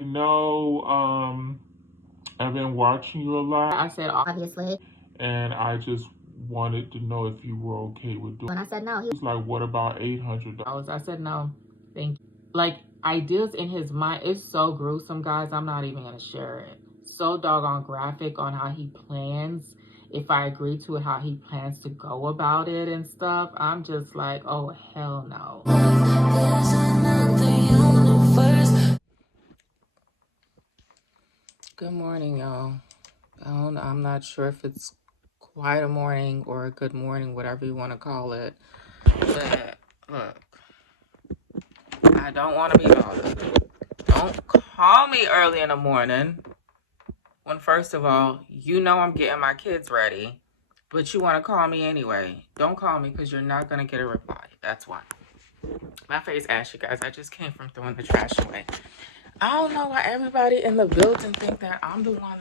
No, I've been watching you a lot. I said, obviously. And I just wanted to know if you were okay with doing it. When I said no, he was like, what about $800? I said no, thank you. Like, ideas in his mind, it's so gruesome, guys. I'm not even gonna share it. So doggone graphic on how he plans, if I agree to it, how he plans to go about it and stuff. I'm just like, oh, hell no. Good morning, y'all. I'm not sure if it's quite a morning or a good morning, whatever you want to call it. But look, I don't want to be bothered. Don't call me early in the morning when, first of all, you know I'm getting my kids ready, but you want to call me anyway. Don't call me because you're not going to get a reply. That's why. My face ashy, guys. I just came from throwing the trash away. I don't know why everybody in the building think that I'm the one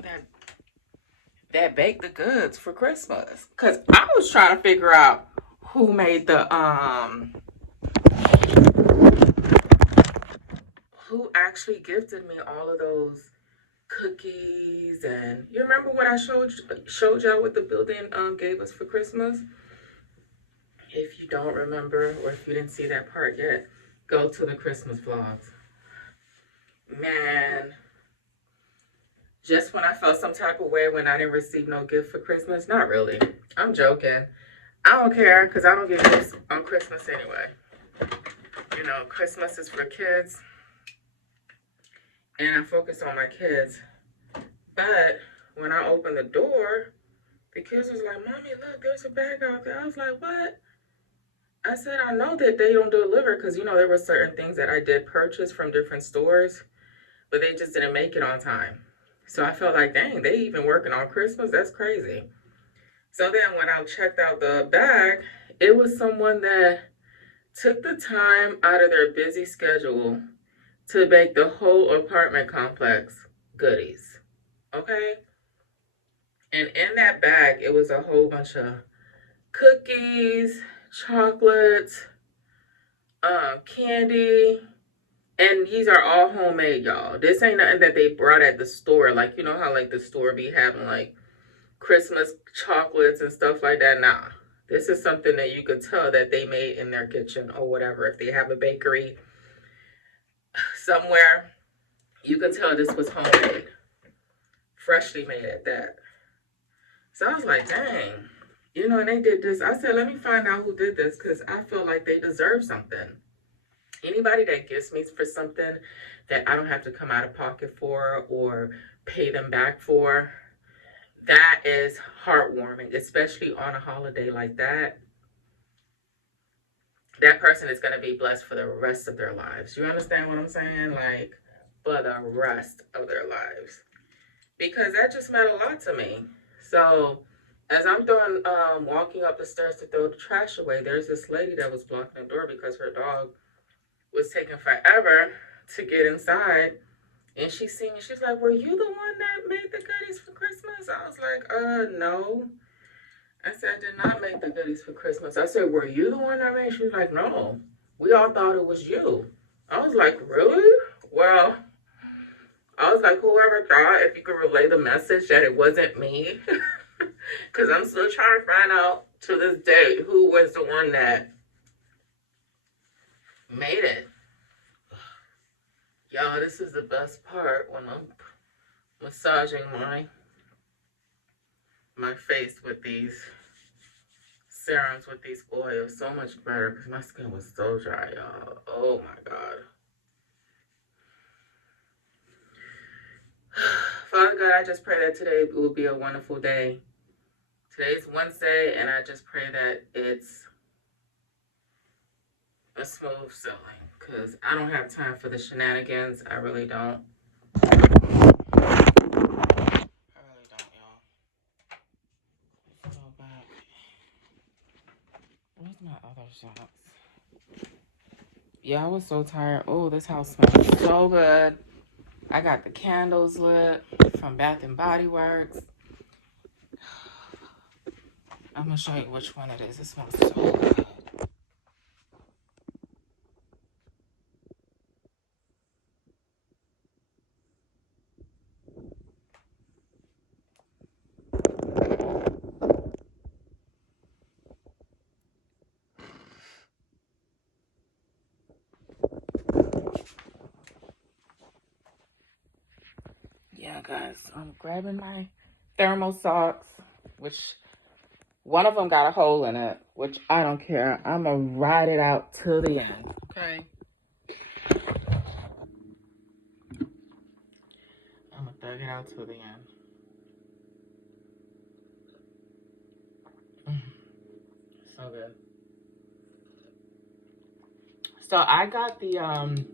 that baked the goods for Christmas. Because I was trying to figure out who made the, who actually gifted me all of those cookies. And you remember what I showed y'all what the building gave us for Christmas? If you don't remember, or if you didn't see that part yet, go to the Christmas vlogs. Man, just when I felt some type of way when I didn't receive no gift for Christmas, not really. I'm joking. I don't care because I don't get gifts on Christmas anyway. You know, Christmas is for kids, and I focus on my kids. But when I opened the door, the kids was like, "Mommy, look, there's a bag out there." I was like, "What?" I said, "I know that they don't deliver because, you know, there were certain things that I did purchase from different stores, but they just didn't make it on time." So I felt like, dang, they even working on Christmas? That's crazy. So then when I checked out the bag, it was someone that took the time out of their busy schedule to bake the whole apartment complex goodies. Okay? And in that bag, it was a whole bunch of cookies, chocolates, candy, and these are all homemade, y'all. This ain't nothing that they brought at the store. Like, you know how, like, the store be having, like, Christmas chocolates and stuff like that? Nah. This is something that you could tell that they made in their kitchen or whatever. If they have a bakery somewhere, you can tell this was homemade. Freshly made at that. So I was like, dang. You know, and they did this. I said, let me find out who did this because I feel like they deserve something. Anybody that gives me for something that I don't have to come out of pocket for or pay them back for, that is heartwarming, especially on a holiday like that. That person is going to be blessed for the rest of their lives. You understand what I'm saying? Like, for the rest of their lives. Because that just meant a lot to me. So as I'm walking up the stairs to throw the trash away, there's this lady that was blocking the door because her dog was taking forever to get inside. And she seen me. She's like, "Were you the one that made the goodies for Christmas?" I was like, no. I said, "I did not make the goodies for Christmas." I said, "Were you the one that made?" She was like, "No. We all thought it was you." I was like, "Really?" Well, I was like, whoever thought, if you could relay the message that it wasn't me. Because I'm still trying to find out to this day who was the one that made it. Y'all, this is the best part when I'm massaging my face with these serums, with these oils. So much better because my skin was so dry, y'all. Oh my God. Father God, I just pray that today will be a wonderful day. Today's Wednesday, and I just pray that it's a smooth sailing because I don't have time for the shenanigans. I really don't. Y'all. Let's go back. Where's my other shots? Yeah, I was so tired. Oh, this house smells so good. I got the candles lit from Bath and Body Works. I'm gonna show you which one it is. It smells so good. Yeah, guys, I'm grabbing my thermal socks, which one of them got a hole in it, which I don't care. I'm going to ride it out till the end, okay? I'm going to thug it out till the end. So good. So I got the,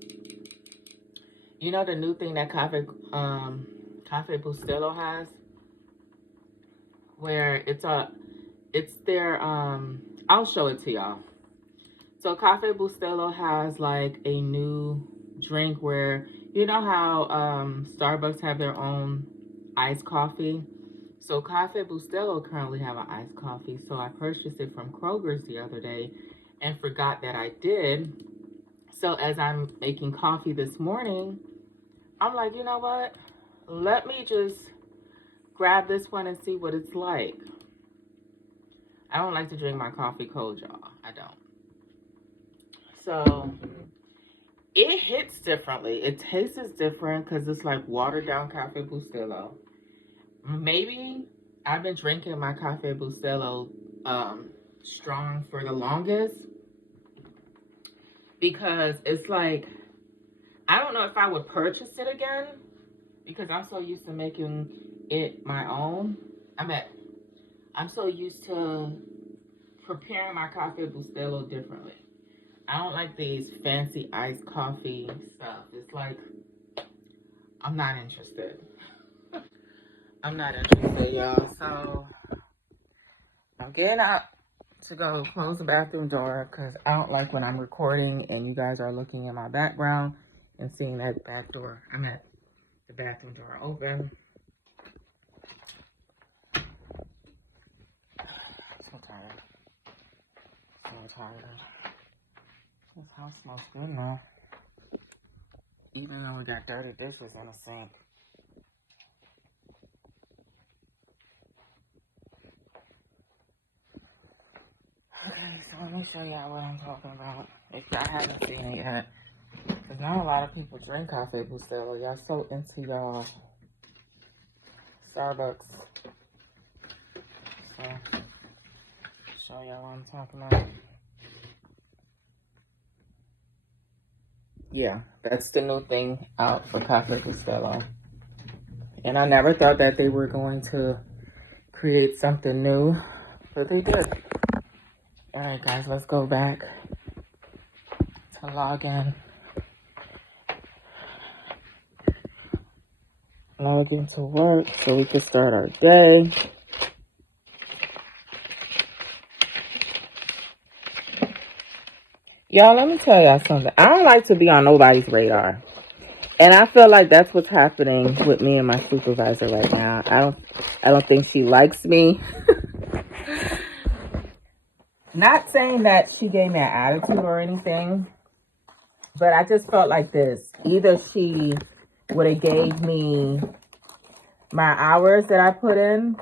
you know the new thing that Cafe Bustelo has? Where it's their, I'll show it to y'all. So Cafe Bustelo has like a new drink where, you know how Starbucks have their own iced coffee? So Cafe Bustelo currently have an iced coffee. So I purchased it from Kroger's the other day and forgot that I did. So as I'm making coffee this morning, I'm like, you know what? Let me just grab this one and see what it's like. I don't like to drink my coffee cold, y'all. I don't. So it hits differently. It tastes different because it's like watered down Cafe Bustelo. Maybe I've been drinking my Cafe Bustelo strong for the longest because it's like, I don't know if I would purchase it again because I'm so used to making it my own. I'm so used to preparing my Cafe Bustelo differently. I don't like these fancy iced coffee stuff. It's like, I'm not interested. I'm not interested, y'all. So I'm getting out to go close the bathroom door because I don't like when I'm recording and you guys are looking in my background and seeing that back door. I'm at the bathroom door open. So tired. So tired. This house smells good now. Even though we got dirty dishes in the sink. Okay, so let me show y'all what I'm talking about. If y'all haven't seen it yet. Because not a lot of people drink Cafe Bustelo. Y'all so into y'all Starbucks. So, show y'all what I'm talking about. Yeah, that's the new thing out for Cafe Bustelo. And I never thought that they were going to create something new, but they did. All right, guys, let's go back to log in. Log into work so we can start our day. Y'all, let me tell y'all something. I don't like to be on nobody's radar. And I feel like that's what's happening with me and my supervisor right now. I don't think she likes me. Not saying that she gave me an attitude or anything, but I just felt like this. Either she would have gave me my hours that I put in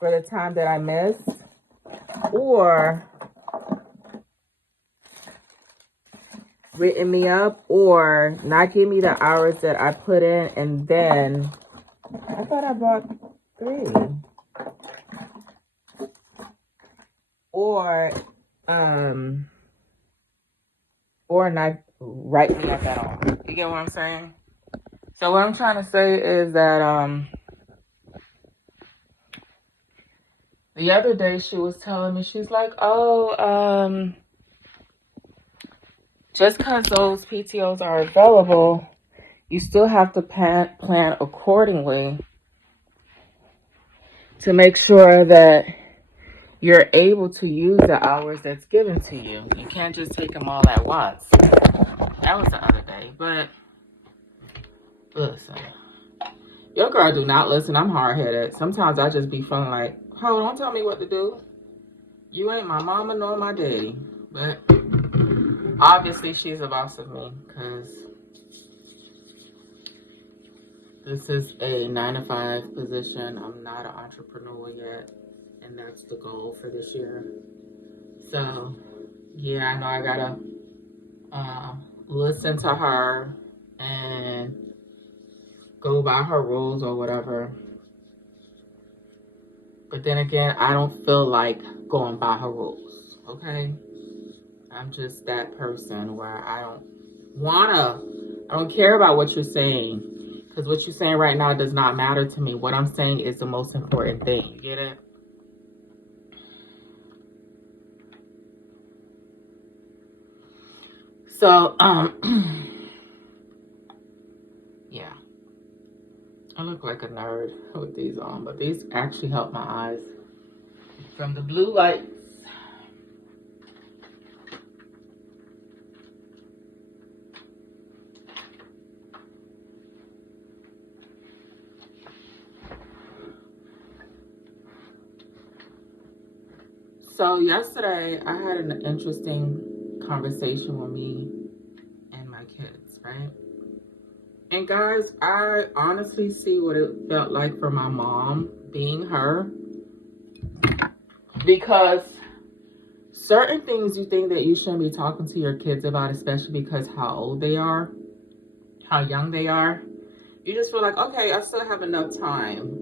for the time that I missed, or written me up, or not give me the hours that I put in, and then I thought I bought 3. Or not write me up at all. You get what I'm saying? So what I'm trying to say is that the other day she was telling me, she's like, oh, just because those PTOs are available, you still have to plan accordingly to make sure that you're able to use the hours that's given to you. You can't just take them all at once. That was the other day, but listen. Your girl do not listen. I'm hard-headed. Sometimes I just be feeling like, oh, don't tell me what to do. You ain't my mama nor my daddy. But obviously she's a boss of me because this is a 9-to-5 position. I'm not an entrepreneur yet. And that's the goal for this year. So, yeah, I know I gotta listen to her and go by her rules or whatever. But then again, I don't feel like going by her rules, okay? I'm just that person where I don't care about what you're saying. Because what you're saying right now does not matter to me. What I'm saying is the most important thing. You get it? So, yeah. I look like a nerd with these on, but these actually help my eyes from the blue lights. So yesterday I had an interesting conversation with me and my kids, right? And guys, I honestly see what it felt like for my mom being her, because certain things you think that you shouldn't be talking to your kids about, especially because how old they are, how young they are. You just feel like, okay, I still have enough time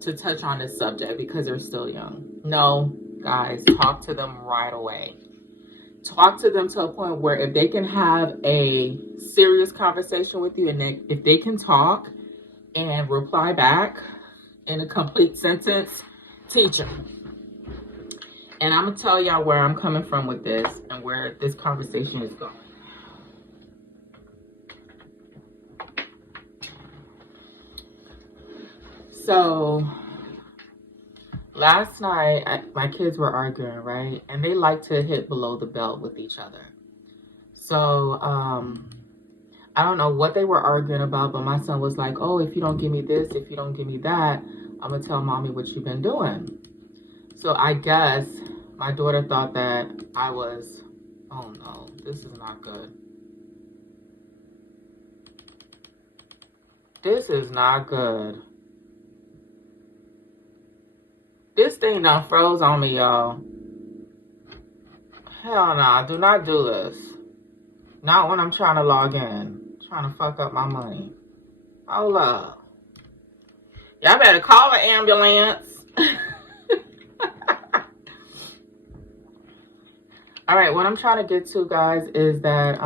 to touch on this subject because they're still young. No, guys, talk to them right away. Talk to them to a point where if they can have a serious conversation with you, and if they can talk and reply back in a complete sentence, teach them. And I'm going to tell y'all where I'm coming from with this and where this conversation is going. So last night, my kids were arguing, right? And they like to hit below the belt with each other. So, I don't know what they were arguing about, but my son was like, oh, if you don't give me this, if you don't give me that, I'm going to tell mommy what you've been doing. So I guess my daughter thought that I was, oh no, this is not good. This is not good. This thing done froze on me, y'all. Hell no, do not do this. Not when I'm trying to log in. Trying to fuck up my money. Hold up. Y'all better call an ambulance. All right, what I'm trying to get to, guys, is that,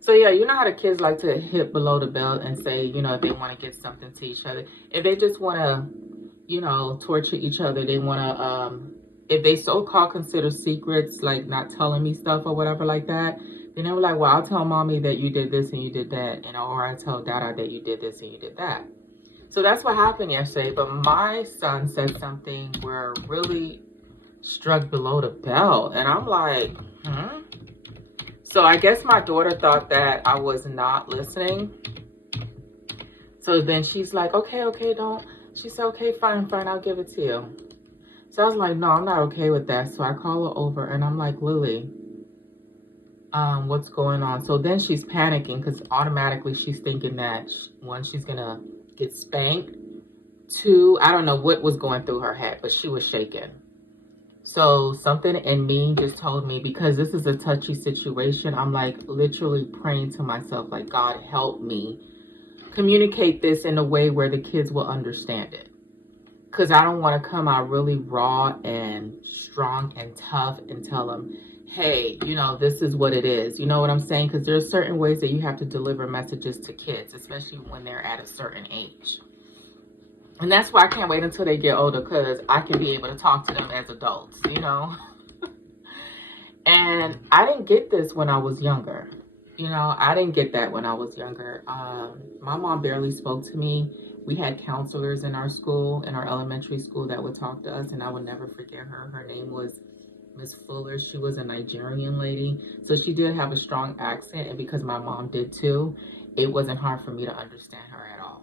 so yeah, you know how the kids like to hit below the belt and say, you know, if they want to get something to each other. If they just want to, you know, torture each other, they want to, if they so-called consider secrets, like not telling me stuff or whatever like that, then they were like, well, I'll tell mommy that you did this and you did that, and or I tell dada that you did this and you did that. So that's what happened yesterday, but my son said something where it really struck below the belt, and I'm like, So I guess my daughter thought that I was not listening. So then she's like, okay, don't. She said, okay, fine, I'll give it to you. So I was like, no, I'm not okay with that. So I call her over and I'm like, Lily, what's going on? So then she's panicking because automatically she's thinking that one, she's gonna get spanked. Two, I don't know what was going through her head, but she was shaking. So something in me just told me, because this is a touchy situation, I'm like literally praying to myself, like, God, help me communicate this in a way where the kids will understand it. Because I don't want to come out really raw and strong and tough and tell them, hey, you know, this is what it is. You know what I'm saying? Because there are certain ways that you have to deliver messages to kids, especially when they're at a certain age. And that's why I can't wait until they get older, because I can be able to talk to them as adults, you know? And I didn't get this when I was younger. You know, I didn't get that when I was younger. My mom barely spoke to me. We had counselors in our school, in our elementary school, that would talk to us, and I would never forget her. Her name was Miss Fuller. She was a Nigerian lady, so she did have a strong accent, and because my mom did too, it wasn't hard for me to understand her at all.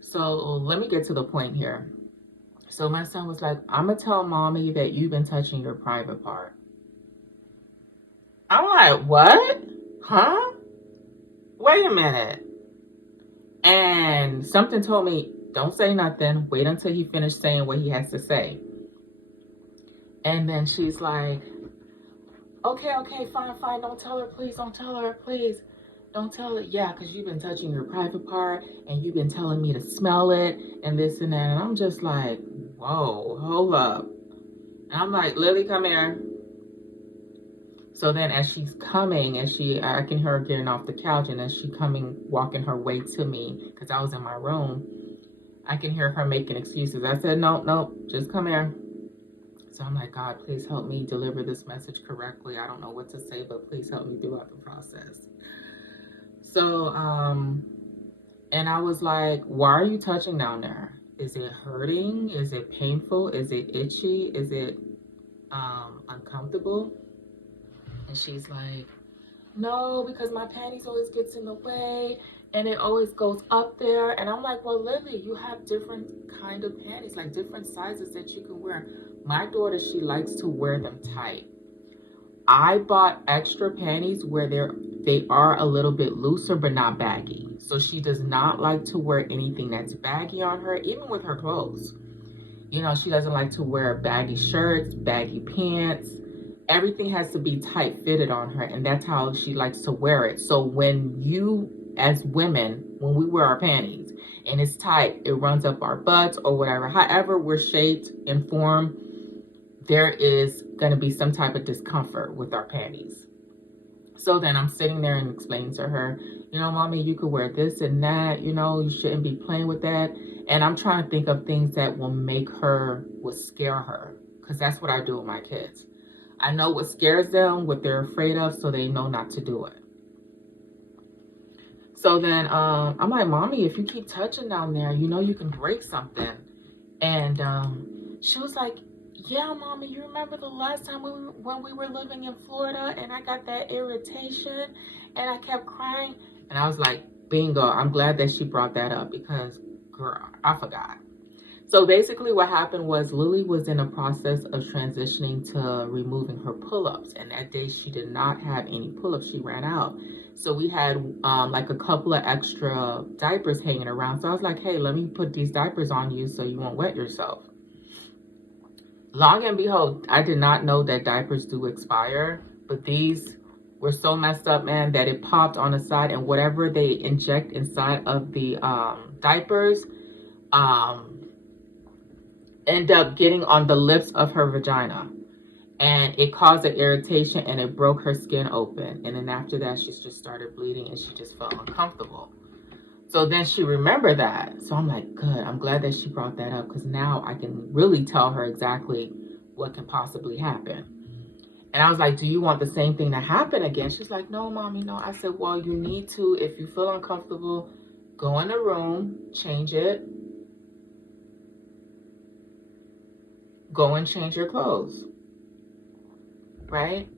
So let me get to the point here. So my son was like, I'm gonna tell mommy that you've been touching your private part. I'm like, what? Huh? Wait a minute. And something told me, don't say nothing. Wait until he finished saying what he has to say. And then she's like, okay, fine. Don't tell her, please. Don't tell her, please. don't tell it. Yeah, because you've been touching your private part and you've been telling me to smell it and this and that. And I'm just like, whoa, hold up. And I'm like, Lily, come here. So then as she's coming, I can hear her getting off the couch, and as she coming, walking her way to me, because I was in my room, I can hear her making excuses. I said, no, no, just come here. So I'm like, God, please help me deliver this message correctly. I don't know what to say, but please help me throughout the process. So, and I was like, why are you touching down there? Is it hurting? Is it painful? Is it itchy? Is it uncomfortable? And she's like, no, because my panties always gets in the way and it always goes up there. And I'm like, well, Lily, you have different kind of panties, like different sizes that you can wear. My daughter, she likes to wear them tight. I bought extra panties where they are a little bit looser but not baggy. So she does not like to wear anything that's baggy on her, even with her clothes. You know, she doesn't like to wear baggy shirts, baggy pants. Everything has to be tight fitted on her, and that's how she likes to wear it. So when you, as women, when we wear our panties and it's tight, it runs up our butts or whatever, however we're shaped and formed, there is going to be some type of discomfort with our panties. So then I'm sitting there and explaining to her, you know, mommy, you could wear this and that, you know, you shouldn't be playing with that. And I'm trying to think of things that will scare her, because that's what I do with my kids. I know what scares them, what they're afraid of, so they know not to do it. So then I'm like, mommy, if you keep touching down there, you know you can break something. And she was like, yeah, mommy, you remember the last time when we were living in Florida and I got that irritation and I kept crying? And I was like, bingo, I'm glad that she brought that up, because, girl, I forgot. So basically what happened was Lily was in a process of transitioning to removing her pull-ups. And that day she did not have any pull-ups. She ran out. So we had like a couple of extra diapers hanging around. So I was like, hey, let me put these diapers on you so you won't wet yourself. Long and behold, I did not know that diapers do expire. But these were so messed up, man, that it popped on the side. And whatever they inject inside of the diapers, end up getting on the lips of her vagina, and it caused an irritation and it broke her skin open. And then after that, she just started bleeding and she just felt uncomfortable. So then she remembered that. So I'm like, good, I'm glad that she brought that up, because now I can really tell her exactly what can possibly happen. And I was like, do you want the same thing to happen again? She's like, no, mommy, no. I said, well, you need to, if you feel uncomfortable, go in the room, change it, go and change your clothes, right?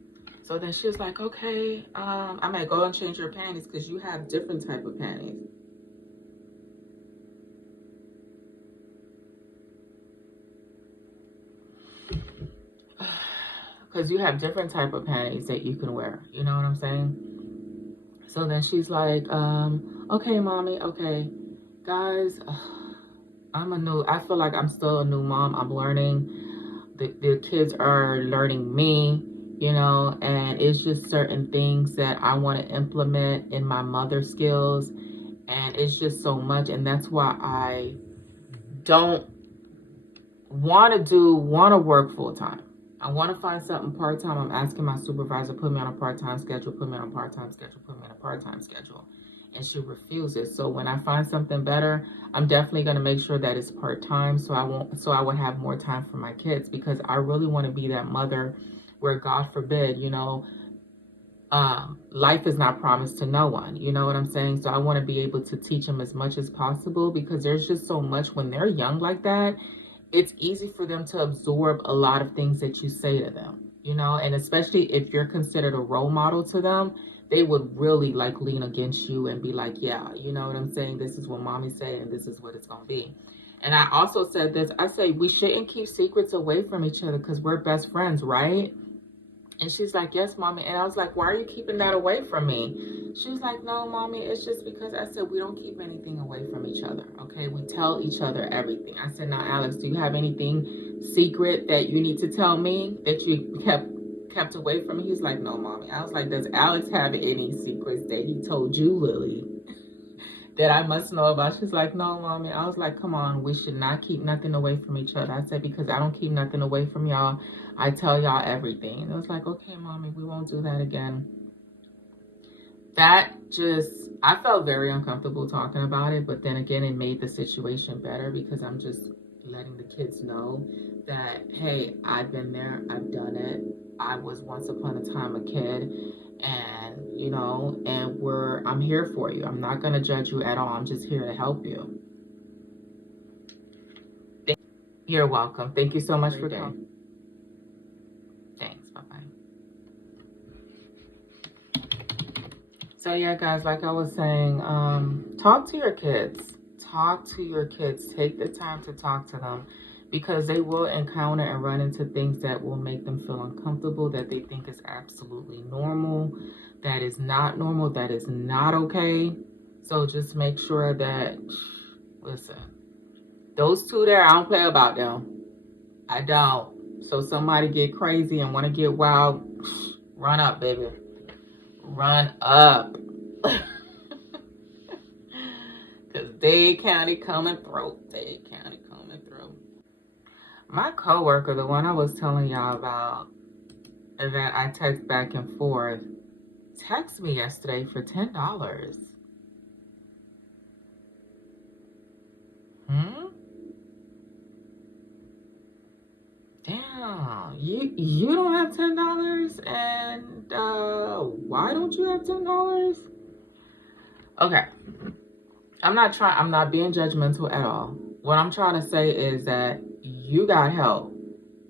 So then she was like, okay, I might go and change your panties, because you have different type of panties. Because you have different type of panties that you can wear, you know what I'm saying? So then she's like, okay, mommy, okay. Guys, I feel like I'm still a new mom. I'm learning. The kids are learning me, you know, and it's just certain things that I want to implement in my mother skills. And it's just so much. And that's why I don't want to work full time. I want to find something part-time. I'm asking my supervisor, put me on a part-time schedule, put me on a part-time schedule, put me on a part-time schedule. And she refuses. So when I find something better, I'm definitely going to make sure that it's part-time, so I would have more time for my kids, because I really want to be that mother where, God forbid, you know, life is not promised to no one. You know what I'm saying? So I want to be able to teach them as much as possible, because there's just so much when they're young like that. It's easy for them to absorb a lot of things that you say to them, you know, and especially if you're considered a role model to them, they would really like lean against you and be like, yeah, you know what I'm saying? This is what mommy said and this is what it's going to be. And I also said this, I say we shouldn't keep secrets away from each other, because we're best friends, right? And she's like, yes, mommy. And I was like, why are you keeping that away from me? She was like, no, mommy, it's just because, I said, we don't keep anything away from each other, okay? We tell each other everything. I said, now, Alex, do you have anything secret that you need to tell me that you kept kept away from me. He's like, no, mommy. I was like, does Alex have any secrets that he told you, Lily, that I must know about? She's like, no, mommy. I was like, come on, we should not keep nothing away from each other. I said, because I don't keep nothing away from y'all. I tell y'all everything. And I was like, okay, mommy, we won't do that again. That just, I felt very uncomfortable talking about it, but then again, it made the situation better because I'm just letting the kids know that, hey, I've been there, I've done it. I was once upon a time a kid, and you know, and I'm here for you. I'm not gonna judge you at all. I'm just here to help you. You're welcome. Thank you so much for coming. Thanks. Bye-bye. So yeah, guys, like I was saying, talk to your kids. Talk to your kids. Take the time to talk to them, because they will encounter and run into things that will make them feel uncomfortable, that they think is absolutely normal, that is not normal, that is not okay. So just make sure that, listen, those two there, I don't play about them. I don't. So somebody get crazy and want to get wild, run up, baby. Run up. Because Dade County coming through. Dade County coming through. My coworker, the one I was telling y'all about, that I text back and forth, texted me yesterday for $10. Damn, you don't have $10, and why don't you have $10? Okay, I'm not being judgmental at all. What I'm trying to say is that you got help.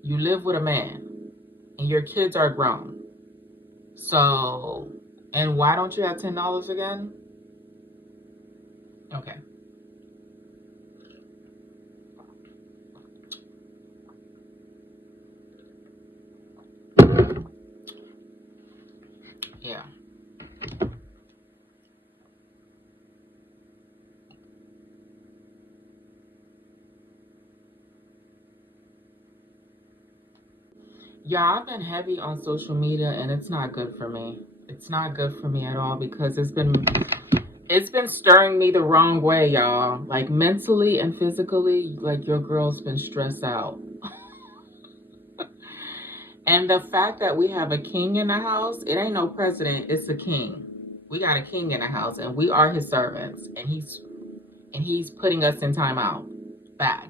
You live with a man, and your kids are grown. So, and why don't you have $10 again? Okay. Yeah. Yeah, I've been heavy on social media, and it's not good for me. It's not good for me at all, because it's been stirring me the wrong way, y'all. Like mentally and physically, like your girl's been stressed out. And the fact that we have a king in the house, it ain't no president, it's a king. We got a king in the house, and we are his servants, and he's putting us in timeout. Bad.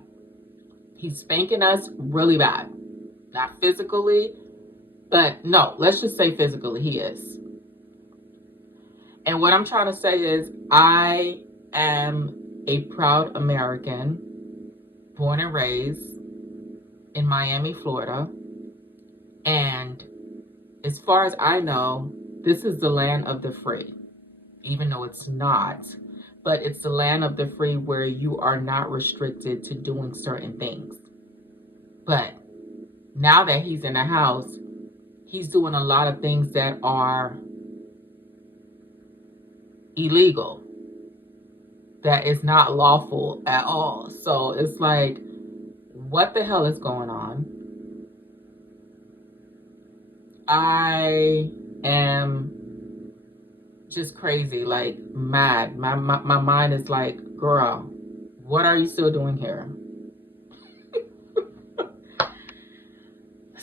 He's spanking us really bad. Not physically, but no, let's just say physically he is. And what I'm trying to say is, I am a proud American, born and raised in Miami, Florida. And as far as I know, this is the land of the free, even though it's not. But it's the land of the free where you are not restricted to doing certain things. But now that he's in the house, he's doing a lot of things that are illegal, that is not lawful at all. So it's like, what the hell is going on? I am just crazy, like mad. My mind is like, girl, what are you still doing here?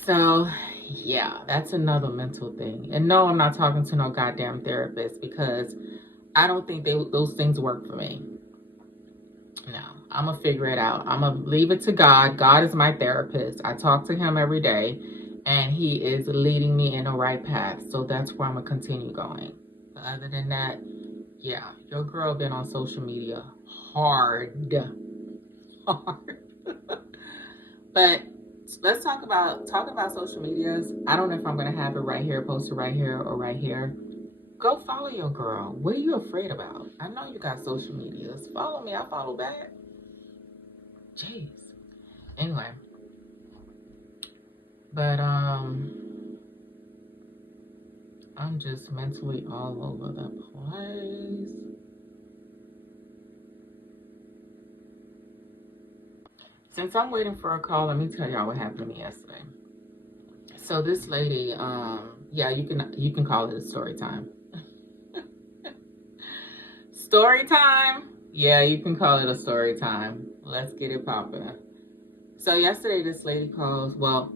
So yeah, that's another mental thing. And no, I'm not talking to no goddamn therapist, because I don't think those things work for me. No, I'm gonna figure it out. I'm gonna leave it to God. God is my therapist. I talk to him every day, and he is leading me in the right path. So that's where I'm gonna continue going. But other than that, yeah, your girl been on social media hard. But let's talk about social medias. I don't know if I'm gonna have it right here, posted right here, or right here. Go follow your girl. What are you afraid about? I know you got social medias. Follow me. I follow back. Jeez. Anyway. But I'm just mentally all over the place. Since I'm waiting for a call, let me tell y'all what happened to me yesterday. So this lady, yeah, you can call it a story time. Story time? Yeah, you can call it a story time. Let's get it popping. So yesterday, this lady calls, well,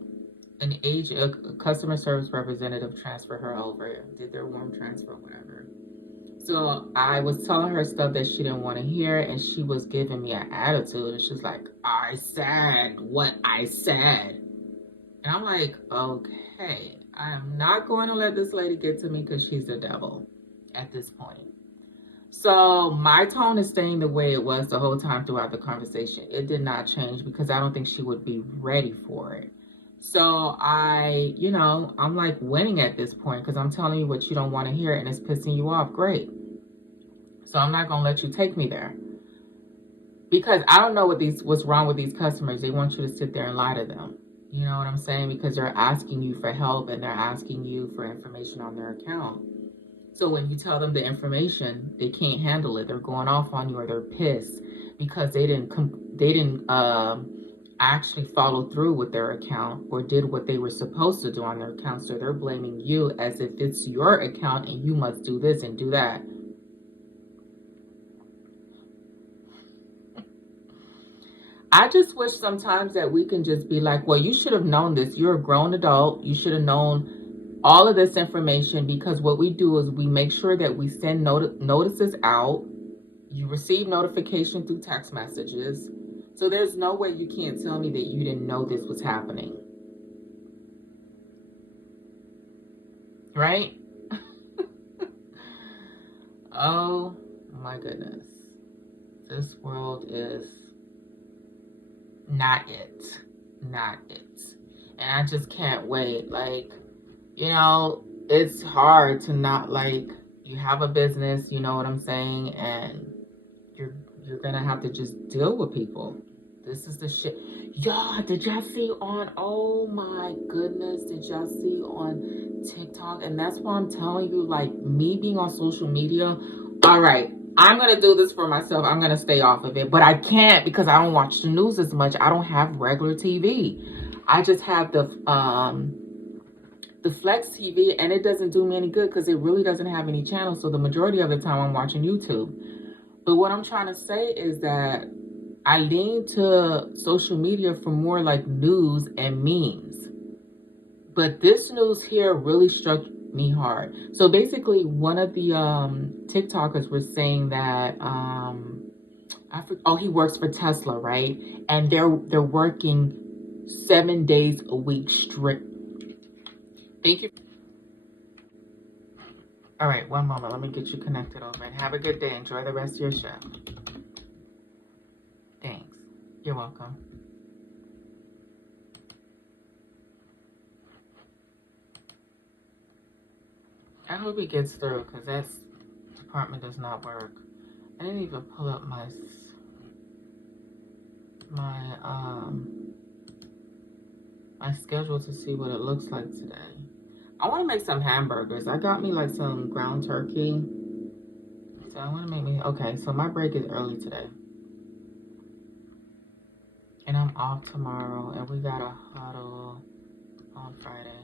a customer service representative transferred her over, did their warm transfer, whatever. So I was telling her stuff that she didn't want to hear, and she was giving me an attitude. And she's like, I said what I said. And I'm like, okay, I am not going to let this lady get to me because she's the devil at this point. So my tone is staying the way it was the whole time throughout the conversation. It did not change because I don't think she would be ready for it. So I'm like winning at this point because I'm telling you what you don't want to hear and it's pissing you off. Great. So I'm not going to let you take me there. Because I don't know what's wrong with these customers. They want you to sit there and lie to them. You know what I'm saying? Because they're asking you for help and they're asking you for information on their account. So when you tell them the information, they can't handle it. They're going off on you or they're pissed because they didn't actually follow through with their account or did what they were supposed to do on their account. So they're blaming you as if it's your account and you must do this and do that. I just wish sometimes that we can just be like, well, you should have known this. You're a grown adult. You should have known all of this information, because what we do is we make sure that we send notices out. You receive notification through text messages. So there's no way you can't tell me that you didn't know this was happening. Right? Oh my goodness. This world is not it. Not it. And I just can't wait. Like, it's hard to not, like, you have a business, you know what I'm saying, and you're gonna have to just deal with people. This is the shit. Y'all, did y'all see on, oh my goodness, did y'all see on TikTok? And that's why I'm telling you, like, me being on social media, all right, I'm gonna do this for myself. I'm gonna stay off of it, but I can't because I don't watch the news as much. I don't have regular TV. I just have the Flex TV, and it doesn't do me any good because it really doesn't have any channels. So the majority of the time I'm watching YouTube. But what I'm trying to say is that I lean to social media for more like news and memes. But this news here really struck me hard. So basically one of the TikTokers was saying that he works for Tesla, right? And they're working 7 days a week straight. Thank you. All right, one moment. Let me get you connected over and have a good day. Enjoy the rest of your show. Thanks. You're welcome. I hope he gets through because that department does not work. I didn't even pull up my schedule to see what it looks like today. I want to make some hamburgers. I got me like some ground turkey. So I want to make me, okay, so my break is early today. And I'm off tomorrow, and we got a huddle on Friday.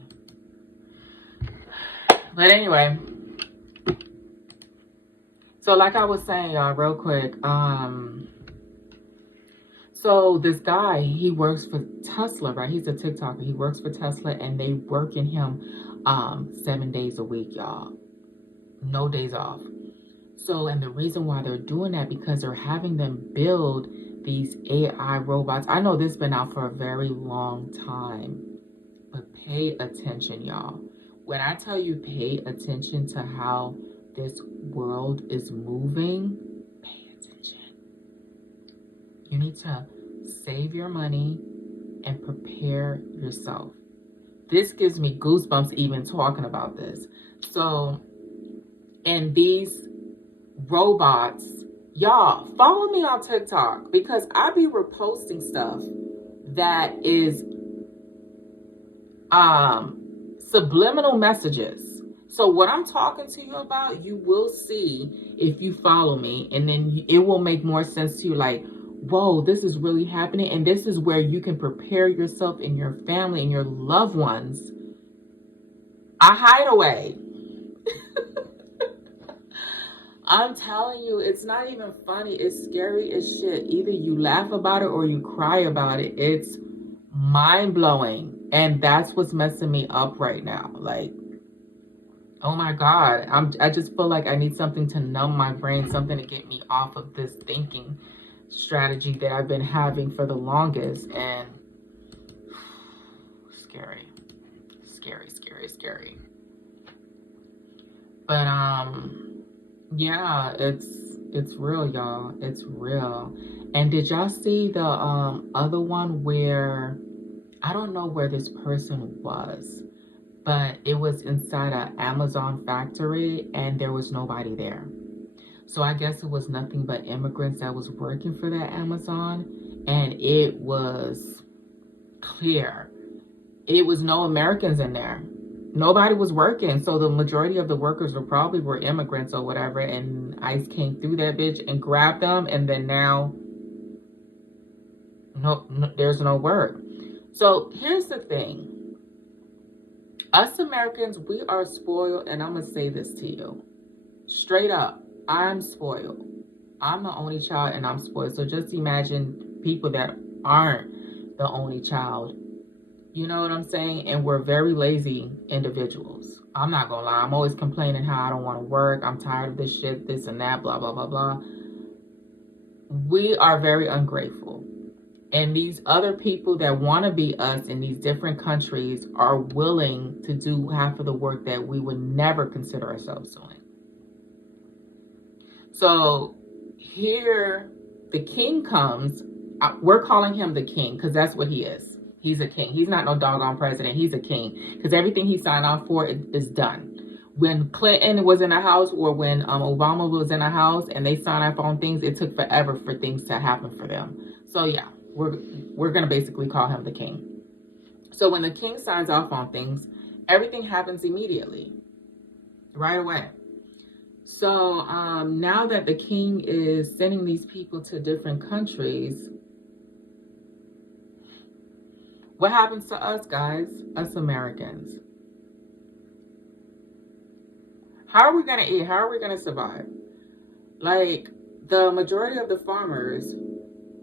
But anyway, so like I was saying, y'all, real quick, so this guy, he works for Tesla, right? He's a TikToker. He works for Tesla, and they working him 7 days a week, y'all. No days off. So, and the reason why they're doing that, because they're having them build these AI robots. I know this has been out for a very long time, but pay attention, y'all. When I tell you pay attention to how this world is moving, pay attention. You need to save your money and prepare yourself. This gives me goosebumps even talking about this. So, and these robots, y'all, follow me on TikTok because I be reposting stuff that is subliminal messages. So what I'm talking to you about, you will see if you follow me, and then it will make more sense to you, like, whoa, this is really happening. And this is where you can prepare yourself and your family and your loved ones a hideaway. I'm telling you, it's not even funny. It's scary as shit. Either you laugh about it or you cry about it. It's mind-blowing. And that's what's messing me up right now. Like, oh my God. I just feel like I need something to numb my brain, something to get me off of this thinking strategy that I've been having for the longest. And scary. Scary. But yeah, it's real, y'all. It's real. And did y'all see the other one where I don't know where this person was, but it was inside an Amazon factory and there was nobody there. So I guess it was nothing but immigrants that was working for that Amazon, and it was clear. It was no Americans in there. Nobody was working, so the majority of the workers were immigrants or whatever, and ICE came through that bitch and grabbed them, and then now no, there's no work. So here's the thing. Us Americans, we are spoiled, and I'm gonna say this to you. Straight up, I'm spoiled. I'm the only child and I'm spoiled. So just imagine people that aren't the only child. You know what I'm saying? And we're very lazy individuals. I'm not gonna lie. I'm always complaining how I don't want to work. I'm tired of this shit, this and that, blah, blah, blah, blah. We are very ungrateful. And these other people that want to be us in these different countries are willing to do half of the work that we would never consider ourselves doing. So here the king comes. We're calling him the king because that's what he is. He's a king. He's not no doggone president. He's a king because everything he signed off for is done. When Clinton was in the house or when Obama was in the house and they signed off on things, it took forever for things to happen for them. So yeah, we're going to basically call him the king. So when the king signs off on things, everything happens immediately, right away. So now that the king is sending these people to different countries, what happens to us, guys? Us Americans. How are we going to eat? How are we going to survive? Like, the majority of the farmers,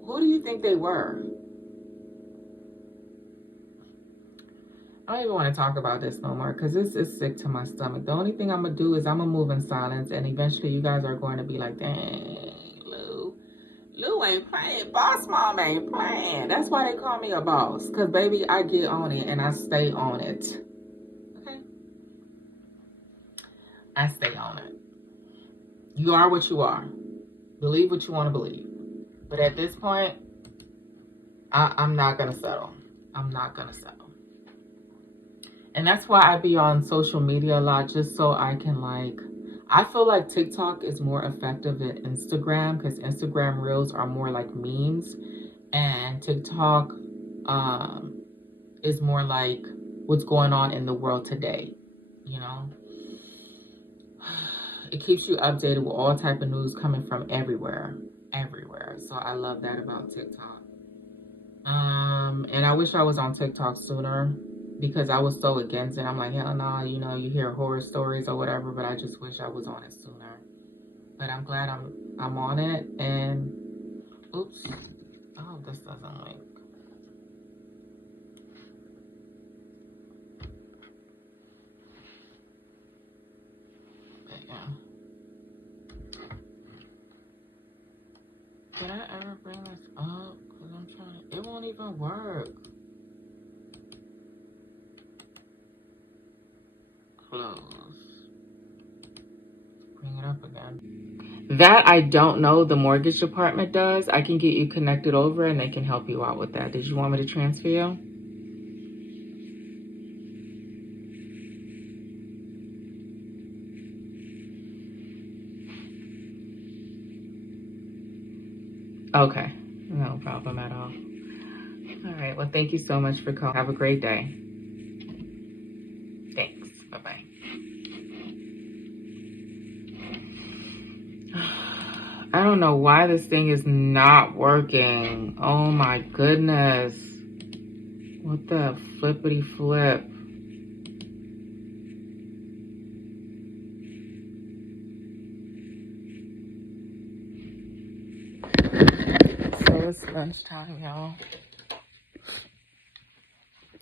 who do you think they were? I don't even want to talk about this no more because this is sick to my stomach. The only thing I'm going to do is I'm going to move in silence, and eventually you guys are going to be like, dang, Lou ain't playing. Boss mom ain't playing. That's why they call me a boss, because, baby, I get on it and I stay on it. Okay? I stay on it. You are what you are. Believe what you want to believe. But at this point, I'm not going to settle. I'm not going to settle. And that's why I be on social media a lot, just so I can, like, I feel like TikTok is more effective than Instagram because Instagram Reels are more like memes, and TikTok is more like what's going on in the world today, you know? It keeps you updated with all type of news coming from everywhere. So I love that about TikTok. And I wish I was on TikTok sooner, because I was so against it. I'm like, hell no, you know, you hear horror stories or whatever, but I just wish I was on it sooner. But I'm glad I'm on it. And oops, I hope this doesn't link. But yeah. Did I ever bring this up? Because I'm trying to, it won't even work. Close. Bring it up again. That I don't know. The mortgage department does. I can get you connected over and they can help you out with that. Did you want me to transfer you? Okay. No problem at all. All right. Well, thank you so much for calling. Have a great day. Thanks. Bye-bye. I don't know why this thing is not working. Oh my goodness. What the flippity flip? It's lunchtime, y'all.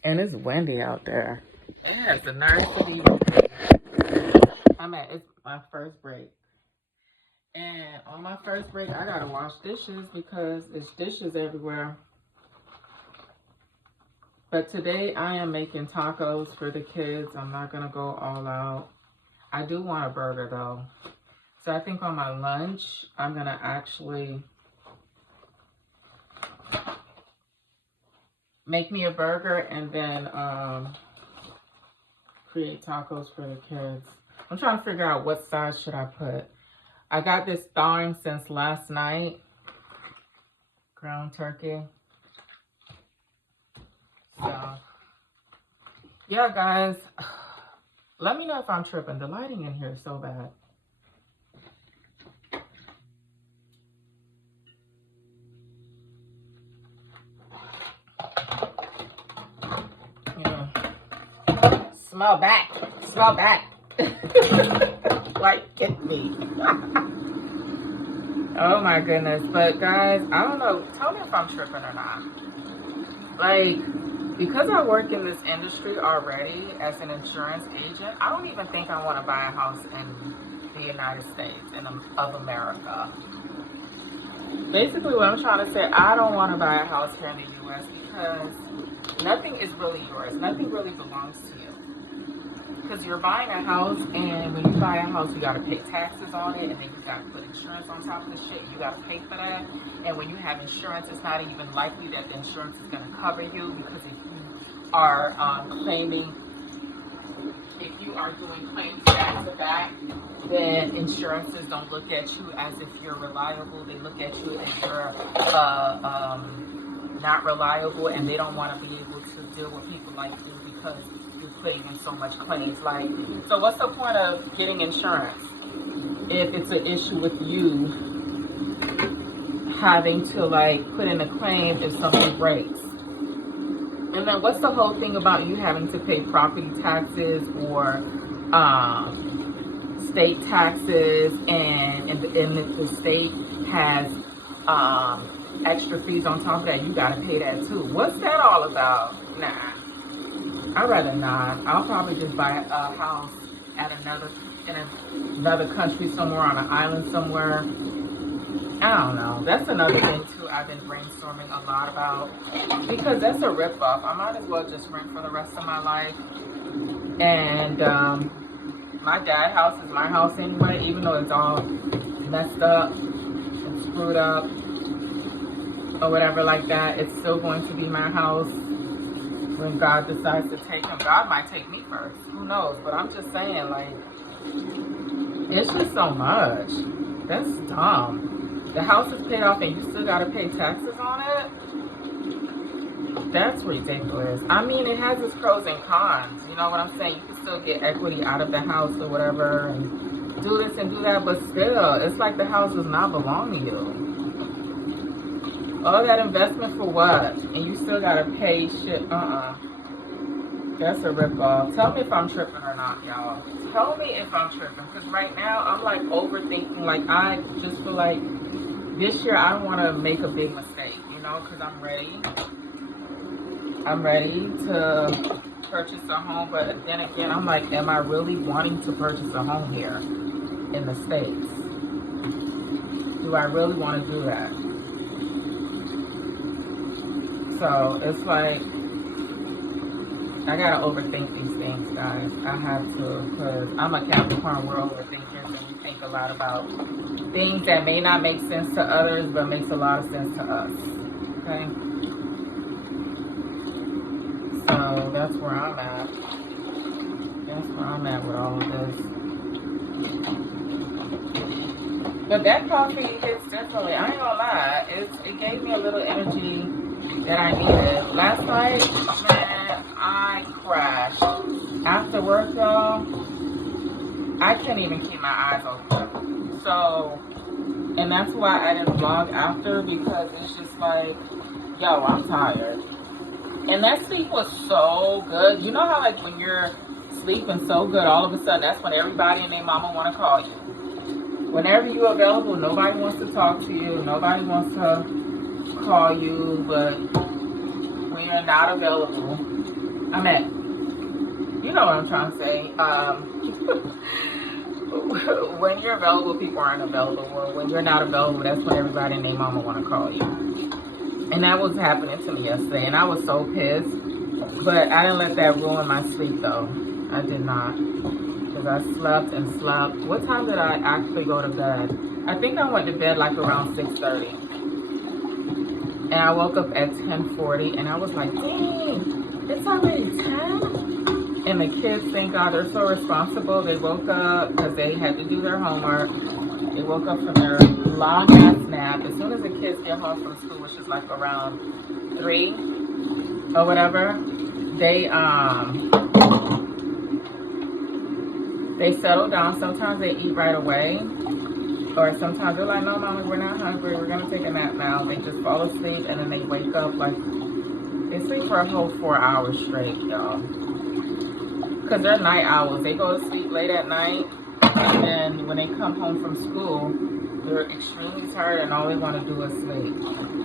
And it's windy out there. It has the nerve to be. It's my first break. And on my first break, I gotta wash dishes because there's dishes everywhere. But today I am making tacos for the kids. I'm not gonna go all out. I do want a burger though. So I think on my lunch, I'm gonna actually make me a burger and then create tacos for the kids. I'm trying to figure out what size should I put. I got this thawing since last night. Ground turkey. So, yeah, guys. Let me know if I'm tripping. The lighting in here is so bad. Smell back. Smell back. Like, get me. Oh my goodness. But guys, I don't know. Tell me if I'm tripping or not. Like, because I work in this industry already as an insurance agent, I don't even think I want to buy a house in the United States of America. Basically, what I'm trying to say, I don't want to buy a house here in the U.S. because nothing is really yours. Nothing really belongs to you. Because you're buying a house, and when you buy a house, you got to pay taxes on it, and then you got to put insurance on top of the shit. You got to pay for that. And when you have insurance, it's not even likely that the insurance is going to cover you, because if you are doing claims back to back, then insurances don't look at you as if you're reliable. They look at you as you're not reliable, and they don't want to be able to deal with people like you because you're putting in so much claims. Like, so what's the point of getting insurance if it's an issue with you having to like put in a claim if something breaks? And then what's the whole thing about you having to pay property taxes or state taxes, and if the state has extra fees on top of that, you gotta pay that too. What's that all about? Nah, I'd rather not. I'll probably just buy a house in another country somewhere, on an island somewhere. I don't know. That's another thing too I've been brainstorming a lot about, because that's a ripoff. I might as well just rent for the rest of my life. And my dad's house is my house anyway, even though it's all messed up and screwed up or whatever like that. It's still going to be my house when God decides to take him. God might take me first. Who knows? But I'm just saying, like, it's just so much. That's dumb. The house is paid off and you still got to pay taxes on it? That's ridiculous. I mean, it has its pros and cons. You know what I'm saying? You can still get equity out of the house or whatever and do this and do that, but still, it's like the house does not belong to you. All that investment for what? And you still got to pay shit. That's a ripoff. Tell me if I'm tripping or not, y'all. Tell me if I'm tripping, because right now I'm like overthinking. Like, I just feel like this year I don't want to make a big mistake, you know, because I'm ready. I'm ready to purchase a home, but then again, I'm like, am I really wanting to purchase a home here in the States? Do I really want to do that? So it's like, I gotta overthink these things, guys. I have to, because I'm a Capricorn. We're overthinkers, and we think a lot about things that may not make sense to others, but makes a lot of sense to us. Okay? So that's where I'm at. That's where I'm at with all of this. But that coffee hits differently. I ain't gonna lie. It gave me a little energy that I needed. Last night, man, I crashed. After work, y'all, I couldn't even keep my eyes open. So, and that's why I didn't vlog after, because it's just like, yo, I'm tired. And that sleep was so good. You know how, like, when you're sleeping so good, all of a sudden, that's when everybody and their mama want to call you. Whenever you're available, nobody wants to talk to you. Nobody wants to call you, but when you're not available, you know what I'm trying to say. When you're available, people aren't available. Or when you're not available, that's when everybody and their mama want to call you. And that was happening to me yesterday, and I was so pissed. But I didn't let that ruin my sleep, though. I did not. Because I slept and slept. What time did I actually go to bed? I think I went to bed like around 6:30. And I woke up at 10:40, and I was like, dang, it's already 10? And the kids, thank God, they're so responsible. They woke up because they had to do their homework. They woke up from their long-ass nap. As soon as the kids get home from school, which is like around 3 or whatever, they settle down. Sometimes they eat right away. Or sometimes they're like, no, Mommy, we're not hungry. We're going to take a nap now. They just fall asleep, and then they wake up like, they sleep for a whole 4 hours straight, y'all. Because they're night owls. They go to sleep late at night, and then when they come home from school, they're extremely tired, and all they want to do is sleep.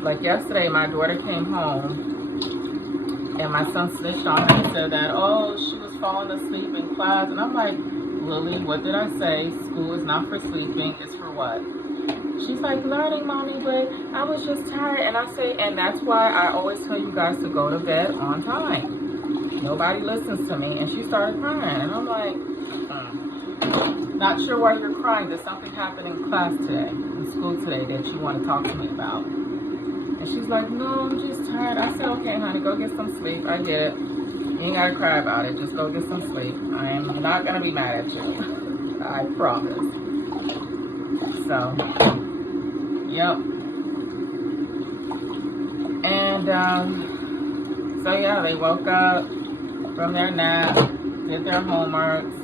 Like yesterday, my daughter came home, and my son snitched on her and said that, oh, she was falling asleep in class. And I'm like, Lily, what did I say? School is not for sleeping, it's for what? She's like, learning, Mommy, but I was just tired. And I say, and that's why I always tell you guys to go to bed on time. Nobody listens to me. And she started crying. And I'm like, not sure why you're crying. Did something happen in class today, in school today, that you want to talk to me about? And she's like, no, I'm just tired. I said, okay, honey, go get some sleep. I get it. You ain't gotta cry about it. Just go get some sleep. I am not gonna be mad at you. I promise. So, yep. And, so yeah, they woke up from their nap, did their homeworks,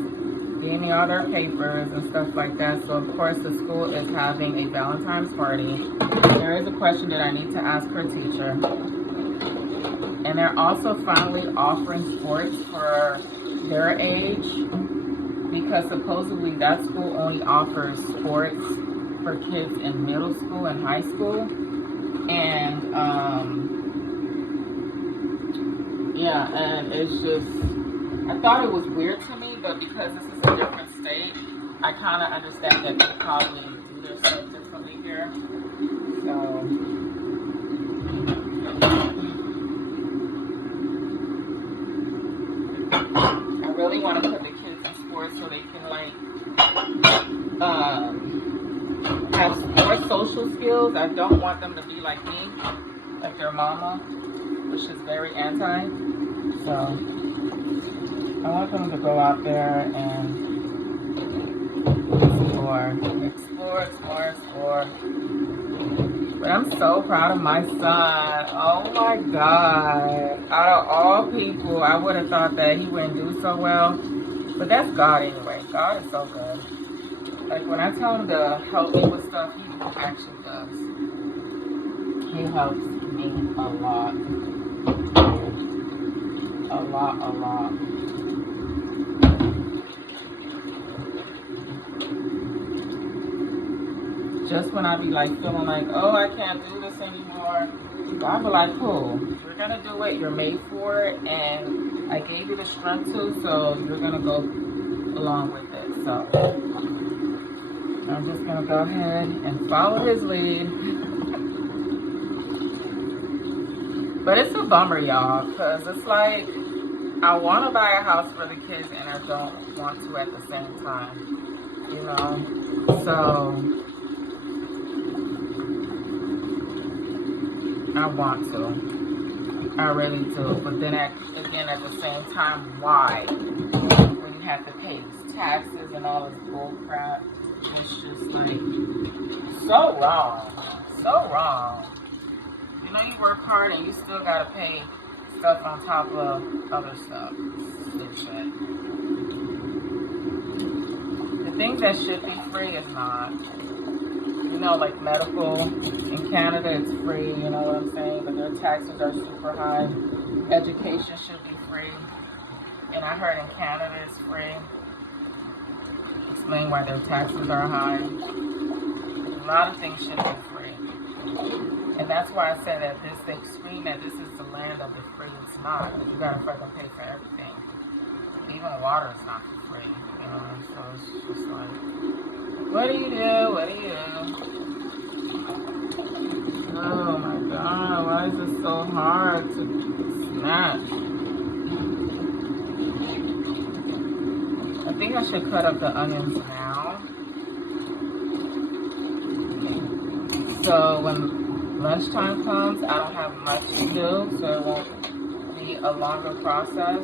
gave me all their papers and stuff like that. So, of course, the school is having a Valentine's party. There is a question that I need to ask her teacher. And they're also finally offering sports for their age, because supposedly that school only offers sports for kids in middle school and high school. And yeah, and it's just, I thought it was weird to me, but because this is a different state, I kind of understand that they probably do their stuff differently here. So I really want to put the kids in sports so they can like have more social skills. I don't want them to be like me, like their mama, which is very anti. So I want them to go out there and explore. But I'm so proud of my son. Oh my God. Out of all people, I would have thought that he wouldn't do so well. But that's God anyway. God is so good. Like when I tell him to help me with stuff, he actually does. He helps me a lot. A lot. Just when I be like feeling like, oh, I can't do this anymore, God be like, cool, you're gonna do it, you're made for it, and I gave you the strength to, so you're gonna go along with it. So I'm just gonna go ahead and follow his lead. But it's a bummer, y'all, because it's like I want to buy a house for the kids and I don't want to at the same time, you know? So I want to. I really do. But then again, at the same time, why? When you have to pay taxes and all this bull crap, it's just like so wrong. So wrong. You know, you work hard and you still gotta pay stuff on top of other stuff. Stupid. The things that should be free is not. You know, like medical in Canada, it's free, you know what I'm saying? But their taxes are super high. Education should be free. And I heard in Canada it's free. Explain why their taxes are high. A lot of things should be free. And that's why I said that they scream that this is the land of the free. It's not. You gotta fucking pay for everything. Even water is not for free. You know, so it's just like, what do you do? What do you do? Oh my god, why is it so hard to snatch? I think I should cut up the onions now. So when lunchtime comes, I don't have much to do, so it won't be a longer process.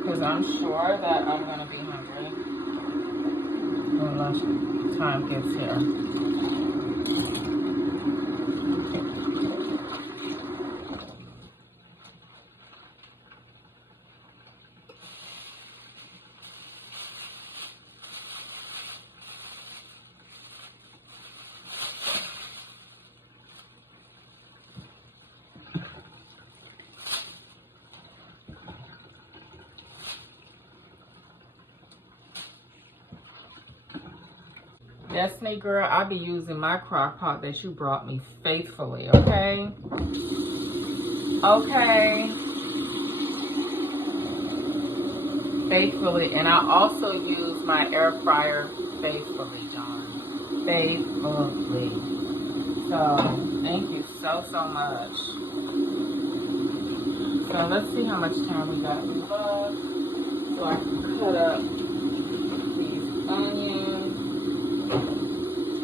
Because I'm sure that I'm going to be hungry when lunchtime gets here. Destiny girl, I'll be using my crock pot that you brought me faithfully, okay? Okay. Faithfully. And I also use my air fryer faithfully, John. Faithfully. So, thank you so, so much. So, let's see how much time we got left. So, I can cut up these onions.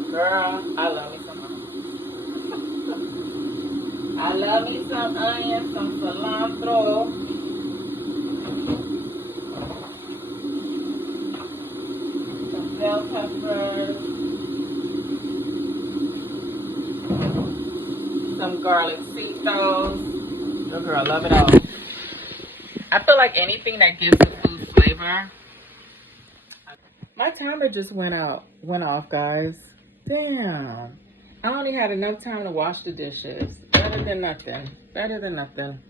Girl, I love me some onions. I love me some onions, some cilantro. Some bell peppers. Some garliccitos. Your girl, love it all. I feel like anything that gives the food flavor. My timer just went off, guys. Damn. I only had enough time to wash the dishes. Better than nothing. Better than nothing.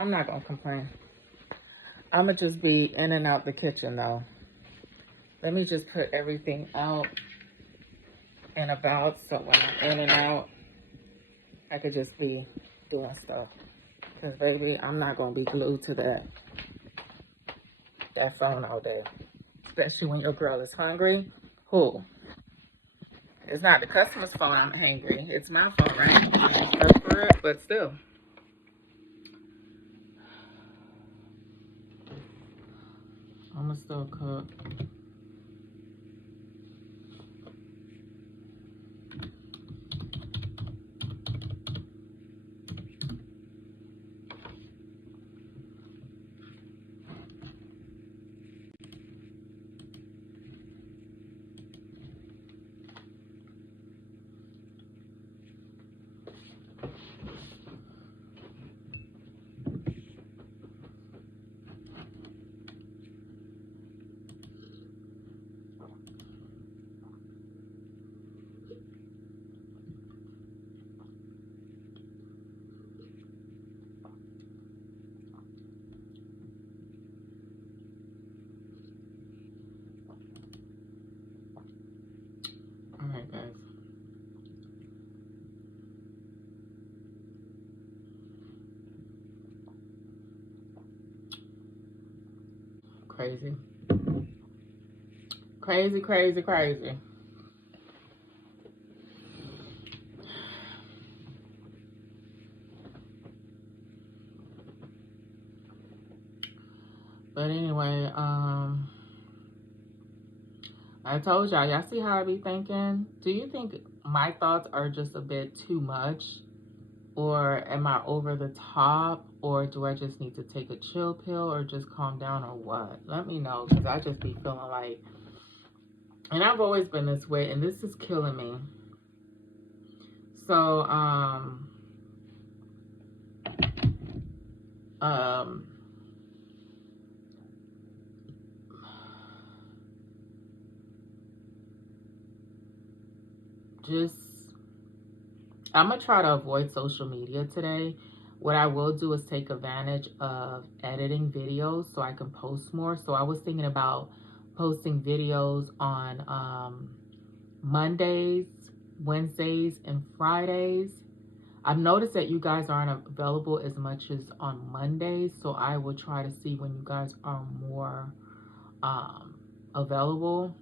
I'm not gonna complain. I'ma just be in and out the kitchen though. Let me just put everything out and about so when I'm in and out, I could just be doing stuff. Cause baby, I'm not gonna be glued to that phone all day. Especially when your girl is hungry. Who? It's not the customer's fault I'm hangry. It's my fault, right? That's for it, but still. I'ma still cook. All right, guys. Crazy. Crazy, crazy, crazy. But anyway, I told y'all see how I be thinking? Do you think my thoughts are just a bit too much? Or am I over the top? Or do I just need to take a chill pill or just calm down or what? Let me know, because I just be feeling like, and I've always been this way, and this is killing me. So, I'm gonna try to avoid social media today. What I will do is take advantage of editing videos so I can post more. So I was thinking about posting videos on Mondays, Wednesdays, and Fridays. I've noticed that you guys aren't available as much as on Mondays, so I will try to see when you guys are more available.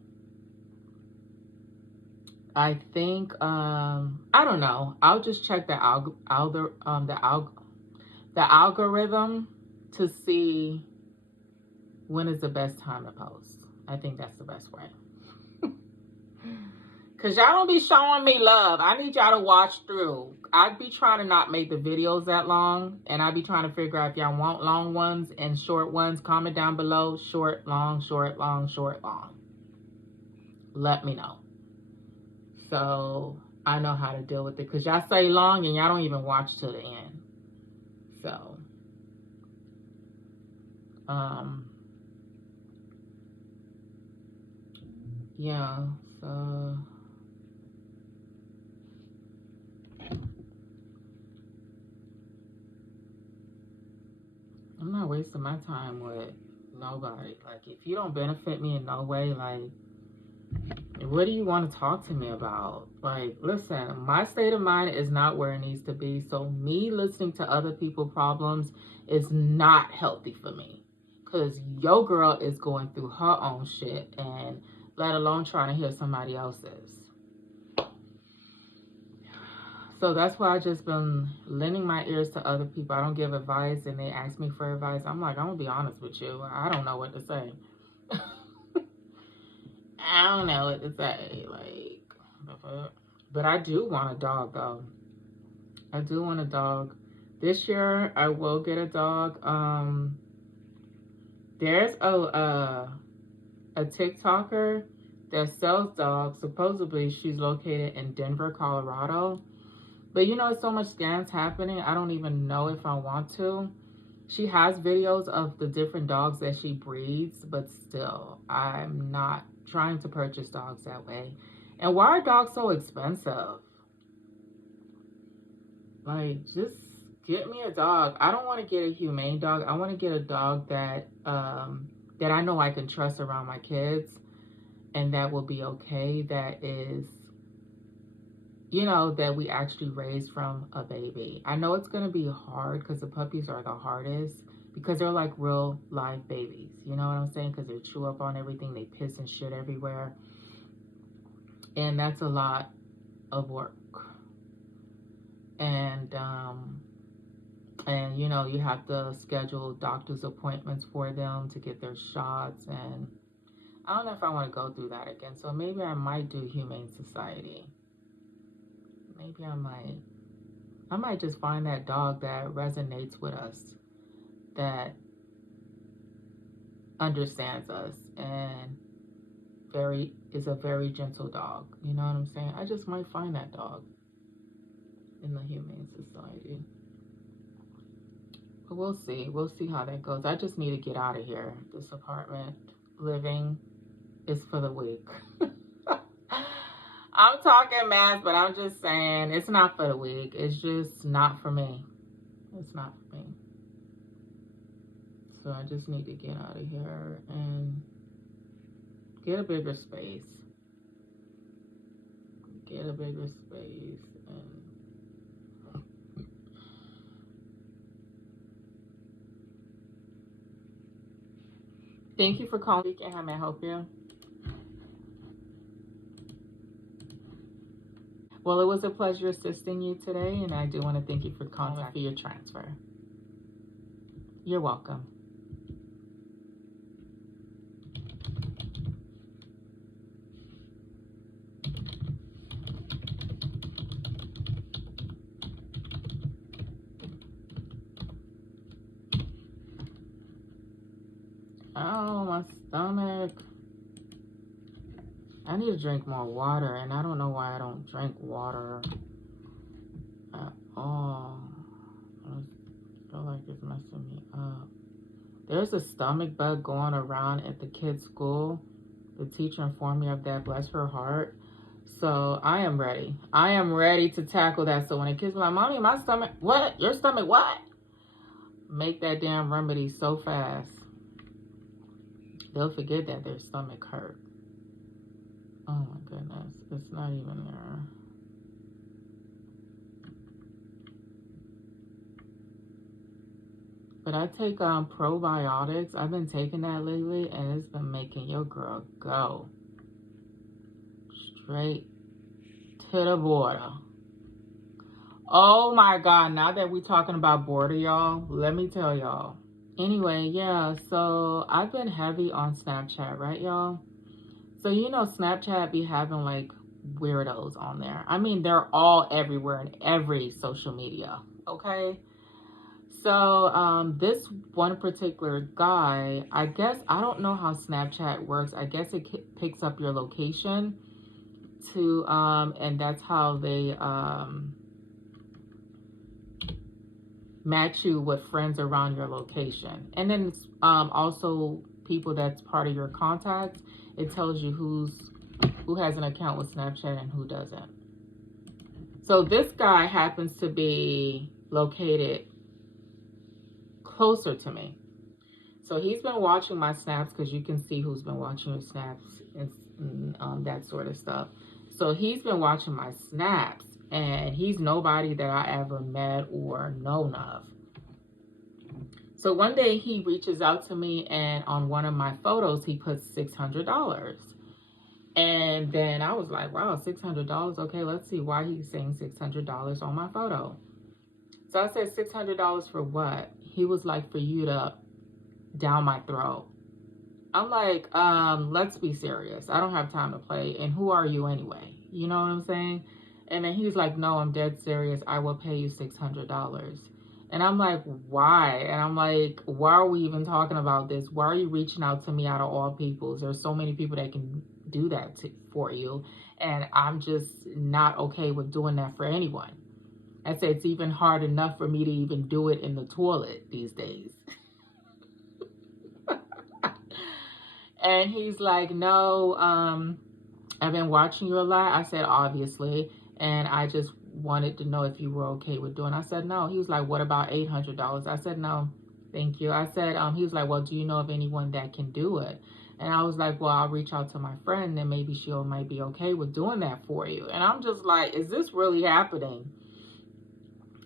I think I don't know. I'll just check the algorithm to see when is the best time to post. I think that's the best way. Because y'all don't be showing me love. I need y'all to watch through. I'd be trying to not make the videos that long. And I'd be trying to figure out if y'all want long ones and short ones. Comment down below. Short, long, short, long, short, long. Let me know. So I know how to deal with it. Because y'all say long and y'all don't even watch till the end. So. Yeah. So. I'm not wasting my time with nobody. Like, if you don't benefit me in no way, like, what do you want to talk to me about? Like, listen, my state of mind is not where it needs to be. So me listening to other people's problems is not healthy for me. Because your girl is going through her own shit, and let alone trying to hear somebody else's. So that's why I just been lending my ears to other people. I don't give advice, and they ask me for advice. I'm like, I'm going to be honest with you. I don't know what to say. I don't know what to say. Like, but I do want a dog, though. I do want a dog. This year, I will get a dog. There's a TikToker that sells dogs. Supposedly, she's located in Denver, Colorado. But you know, so much scams happening. I don't even know if I want to. She has videos of the different dogs that she breeds, but still, I'm not trying to purchase dogs that way. And why are dogs so expensive? Like, just get me a dog. I don't want to get a humane dog. I want to get a dog that that I know I can trust around my kids, and that will be okay. That is, you know, that we actually raised from a baby. I know it's going to be hard because the puppies are the hardest because they're like real live babies. You know what I'm saying? Because they chew up on everything. They piss and shit everywhere. And that's a lot of work. And you know, you have to schedule doctor's appointments for them to get their shots. And I don't know if I want to go through that again. So maybe I might do Humane Society. Maybe I might just find that dog that resonates with us, that understands us, and is a very gentle dog. You know what I'm saying? I just might find that dog in the Humane Society. But we'll see. We'll see how that goes. I just need to get out of here. This apartment living is for the weak. I'm talking mass, but I'm just saying it's not for the weak. It's just not for me. It's not for me. So I just need to get out of here and get a bigger space. Get a bigger space. And thank you for calling. How may I help you? Well, it was a pleasure assisting you today, and I do want to thank you for calling for your transfer. You're welcome. Oh, my stomach. I need to drink more water, and I don't know why I don't drink water at all. I feel like it's messing me up. There's a stomach bug going around at the kids' school. The teacher informed me of that, bless her heart. So I am ready. I am ready to tackle that. So when the kids are like, Mommy, my stomach, what? Your stomach, what? Make that damn remedy so fast. They'll forget that their stomach hurt. Oh my goodness, it's not even there. But I take probiotics. I've been taking that lately, and it's been making your girl go straight to the border. Oh my God, now that we're talking about border, y'all, let me tell y'all. Anyway, yeah, so I've been heavy on Snapchat, right, y'all? So, you know, Snapchat be having like weirdos on there. I mean, they're all everywhere in every social media, okay? So, this one particular guy, I guess, I don't know how Snapchat works. I guess it picks up your location to, and that's how they, match you with friends around your location. And then it's also people that's part of your contacts. It tells you who has an account with Snapchat and who doesn't. So this guy happens to be located closer to me. So he's been watching my snaps, because you can see who's been watching your snaps and that sort of stuff. So he's been watching my snaps, and he's nobody that I ever met or known of. So one day he reaches out to me, and on one of my photos, he puts $600. And then I was like, wow, $600. Okay, let's see why he's saying $600 on my photo. So I said, $600 for what? He was like, for you to down my throat. I'm like, let's be serious. I don't have time to play. And who are you anyway? You know what I'm saying? And then he's like, no, I'm dead serious. I will pay you $600. And I'm like, why? And I'm like, why are we even talking about this? Why are you reaching out to me out of all peoples? There's so many people that can do that for you. And I'm just not okay with doing that for anyone. I said, it's even hard enough for me to even do it in the toilet these days. And he's like, no, I've been watching you a lot. I said, obviously. And I just wanted to know if you were okay with doing it. I said, no. He was like, what about $800? I said, no, thank you. I said, he was like, well, do you know of anyone that can do it? And I was like, well, I'll reach out to my friend and maybe she might be okay with doing that for you. And I'm just like, is this really happening?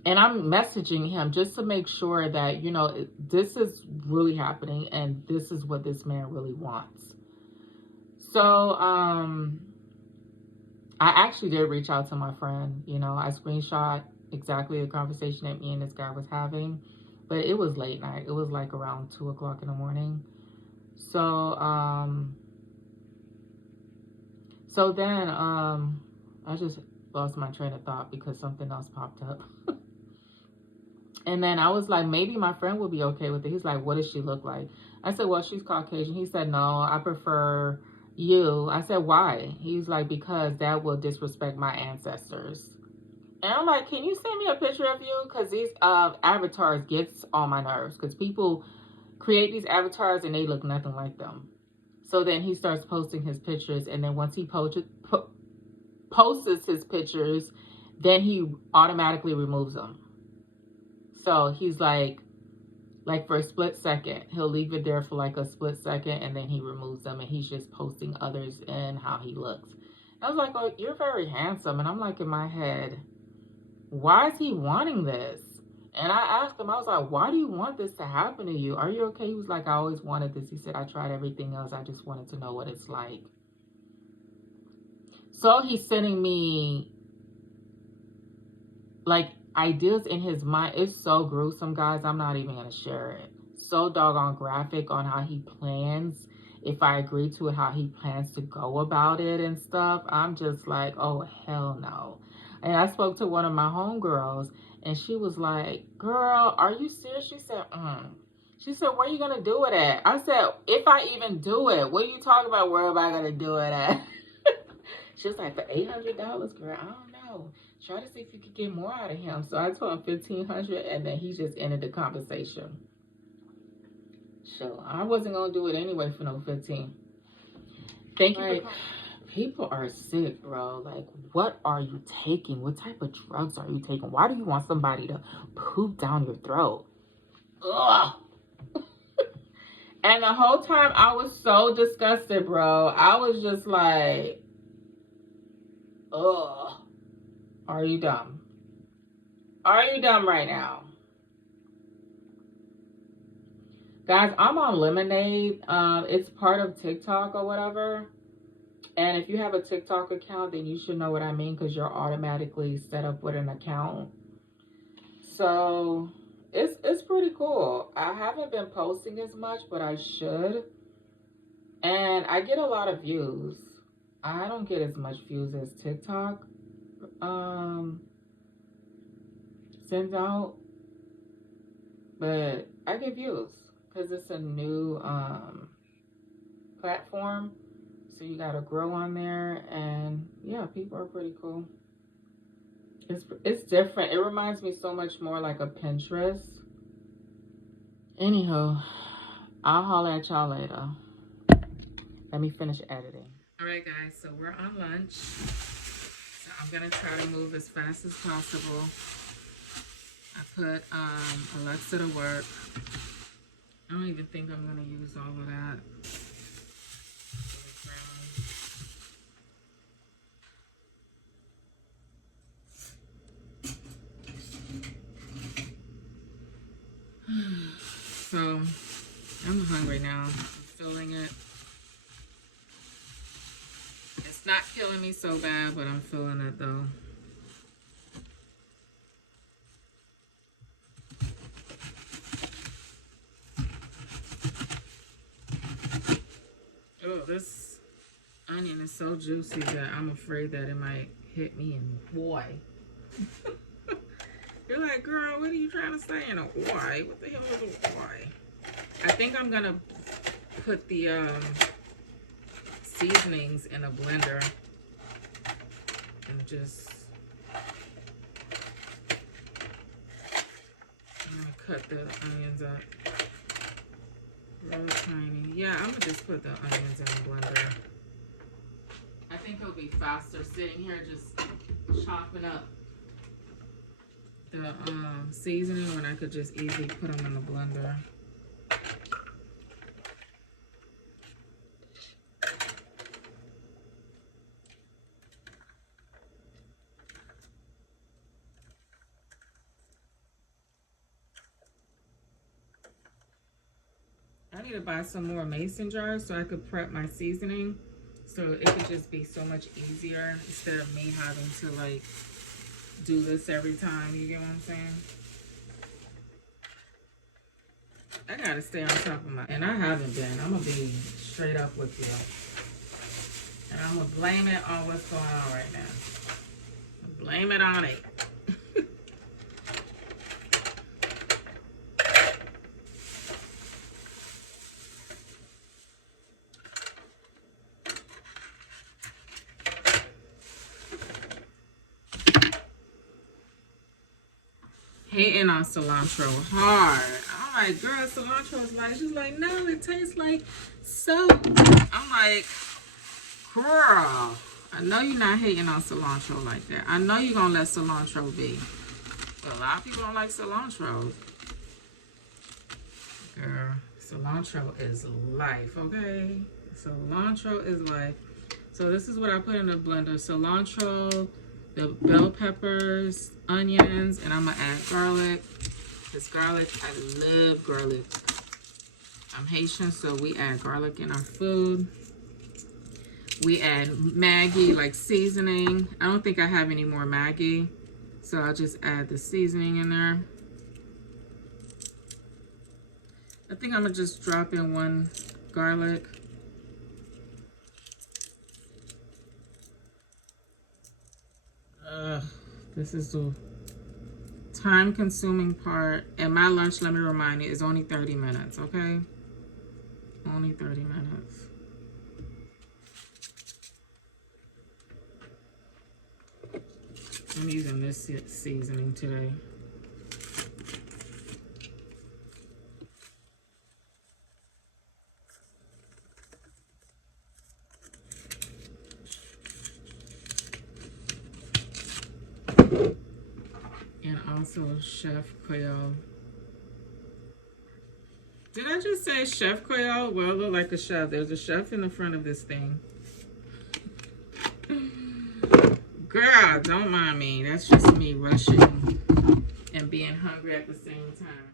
And I'm messaging him just to make sure that, you know, this is really happening and this is what this man really wants. So, I actually did reach out to my friend. You know, I screenshot exactly the conversation that me and this guy was having. But it was late night. It was like around 2 o'clock in the morning. So, then, I just lost my train of thought because something else popped up. And then I was like, maybe my friend will be okay with it. He's like, what does she look like? I said, well, she's Caucasian. He said, no, I prefer you. I said, why? He's like, because that will disrespect my ancestors. And I'm like, can you send me a picture of you? Because these avatars gets on my nerves. Because people create these avatars and they look nothing like them. So then he starts posting his pictures. And then once he posts his pictures, then he automatically removes them. So he's like for a split second, he'll leave it there for like a split second and then he removes them and he's just posting others and how he looks. I was like, oh, you're very handsome. And I'm like in my head, why is he wanting this? And I asked him, I was like, why do you want this to happen to you? Are you okay? He was like, I always wanted this. He said, I tried everything else. I just wanted to know what it's like. So he's sending me like ideas in his mind. It's so gruesome, guys. I'm not even gonna share it. So doggone graphic on how he plans, if I agree to it, how he plans to go about it and stuff. I'm just like, oh hell no. And I spoke to one of my homegirls and she was like, girl, are you serious? She said, She said, where are you gonna do it at? I said, if I even do it, what are you talking about? Where am I gonna do it at? She was like, for $800, girl, I don't know. Try to see if you could get more out of him. So I told him $1,500 and then he just ended the conversation. So I wasn't gonna do it anyway for no 15. Thank you. Like, people are sick, bro. Like, what are you taking? What type of drugs are you taking? Why do you want somebody to poop down your throat? Ugh. And the whole time I was so disgusted, bro. I was just like, ugh. Are you dumb? Are you dumb right now? Guys, I'm on Lemonade. It's part of TikTok or whatever. And if you have a TikTok account, then you should know what I mean, because you're automatically set up with an account. So it's pretty cool. I haven't been posting as much, but I should. And I get a lot of views. I don't get as much views as TikTok sends out, but I get views because it's a new platform. So you gotta grow on there, and yeah, people are pretty cool. It's different. It reminds me so much more like a Pinterest. Anyhow, I'll holler at y'all later. Let me finish editing. All right, guys, so we're on lunch. So I'm gonna try to move as fast as possible. I put Alexa to work. I don't even think I'm gonna use all of that. So I'm hungry now. I'm feeling it. It's not killing me so bad, but I'm feeling it though. Oh, this onion is so juicy that I'm afraid that it might hit me in boy. You're like, girl, what are you trying to say in a why? What the hell is a why? I think I'm gonna put the seasonings in a blender and just, I'm gonna cut the onions up real tiny. Yeah, I'm gonna just put the onions in the blender. I think it'll be faster sitting here just chopping up the seasoning when I could just easily put them in the blender. I need to buy some more mason jars so I could prep my seasoning, so it could just be so much easier instead of me having to like do this every time. You get what I'm saying? I gotta stay on top of my, and I haven't been. I'm gonna be straight up with you, and I'm gonna blame it on what's going on right now. Blame it on it. Hating on cilantro hard. I'm like, girl, cilantro is like, she's like, no, it tastes like soap. I'm like, girl, I know you're not hating on cilantro like that. I know you're gonna let cilantro be. But a lot of people don't like cilantro. Girl, cilantro is life, okay? Cilantro is life. So this is what I put in the blender. Cilantro, the bell peppers, onions, and I'm gonna add garlic. This garlic, I love garlic. I'm Haitian, so we add garlic in our food. We add Maggi, like seasoning. I don't think I have any more Maggi, so I'll just add the seasoning in there. I think I'm gonna just drop in one garlic. This is the time-consuming part. And my lunch, let me remind you, is only 30 minutes, okay? Only 30 minutes. I'm using this seasoning today. And also Chef Creole. Did I just say Chef Creole? Well, look like a chef. There's a chef in the front of this thing. Girl, don't mind me. That's just me rushing and being hungry at the same time.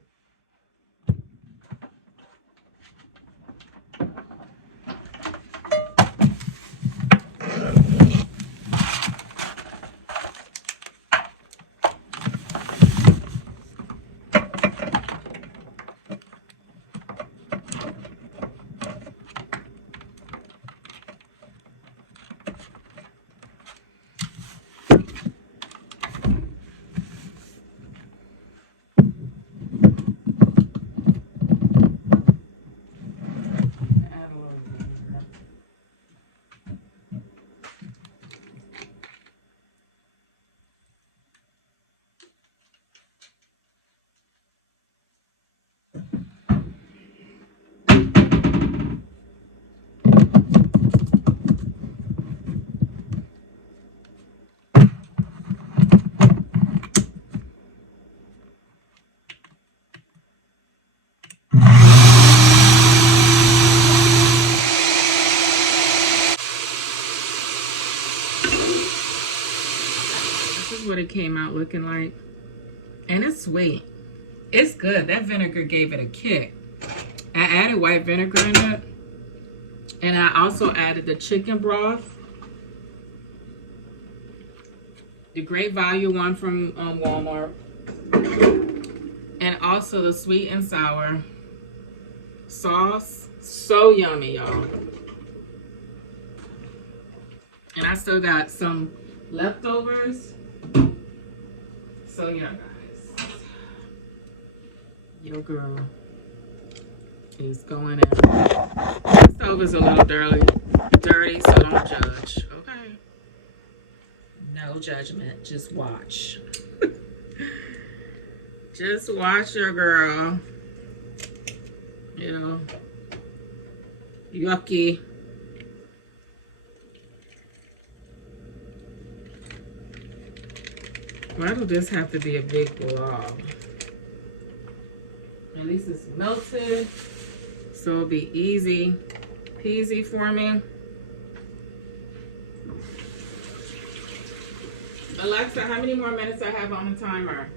is what it came out looking like. And it's sweet. It's good. That vinegar gave it a kick. I added white vinegar in it. And I also added the chicken broth. The Great Value one from Walmart. And also the sweet and sour sauce. So yummy, y'all. And I still got some leftovers. So yeah, guys. Your girl is going in. The stove is a little dirty, so don't judge. Okay. No judgment. Just watch. Just watch your girl. You know. Yucky. Why do this have to be a big blob? At least it's melted, so it'll be easy peasy for me. Alexa, how many more minutes I have on the timer?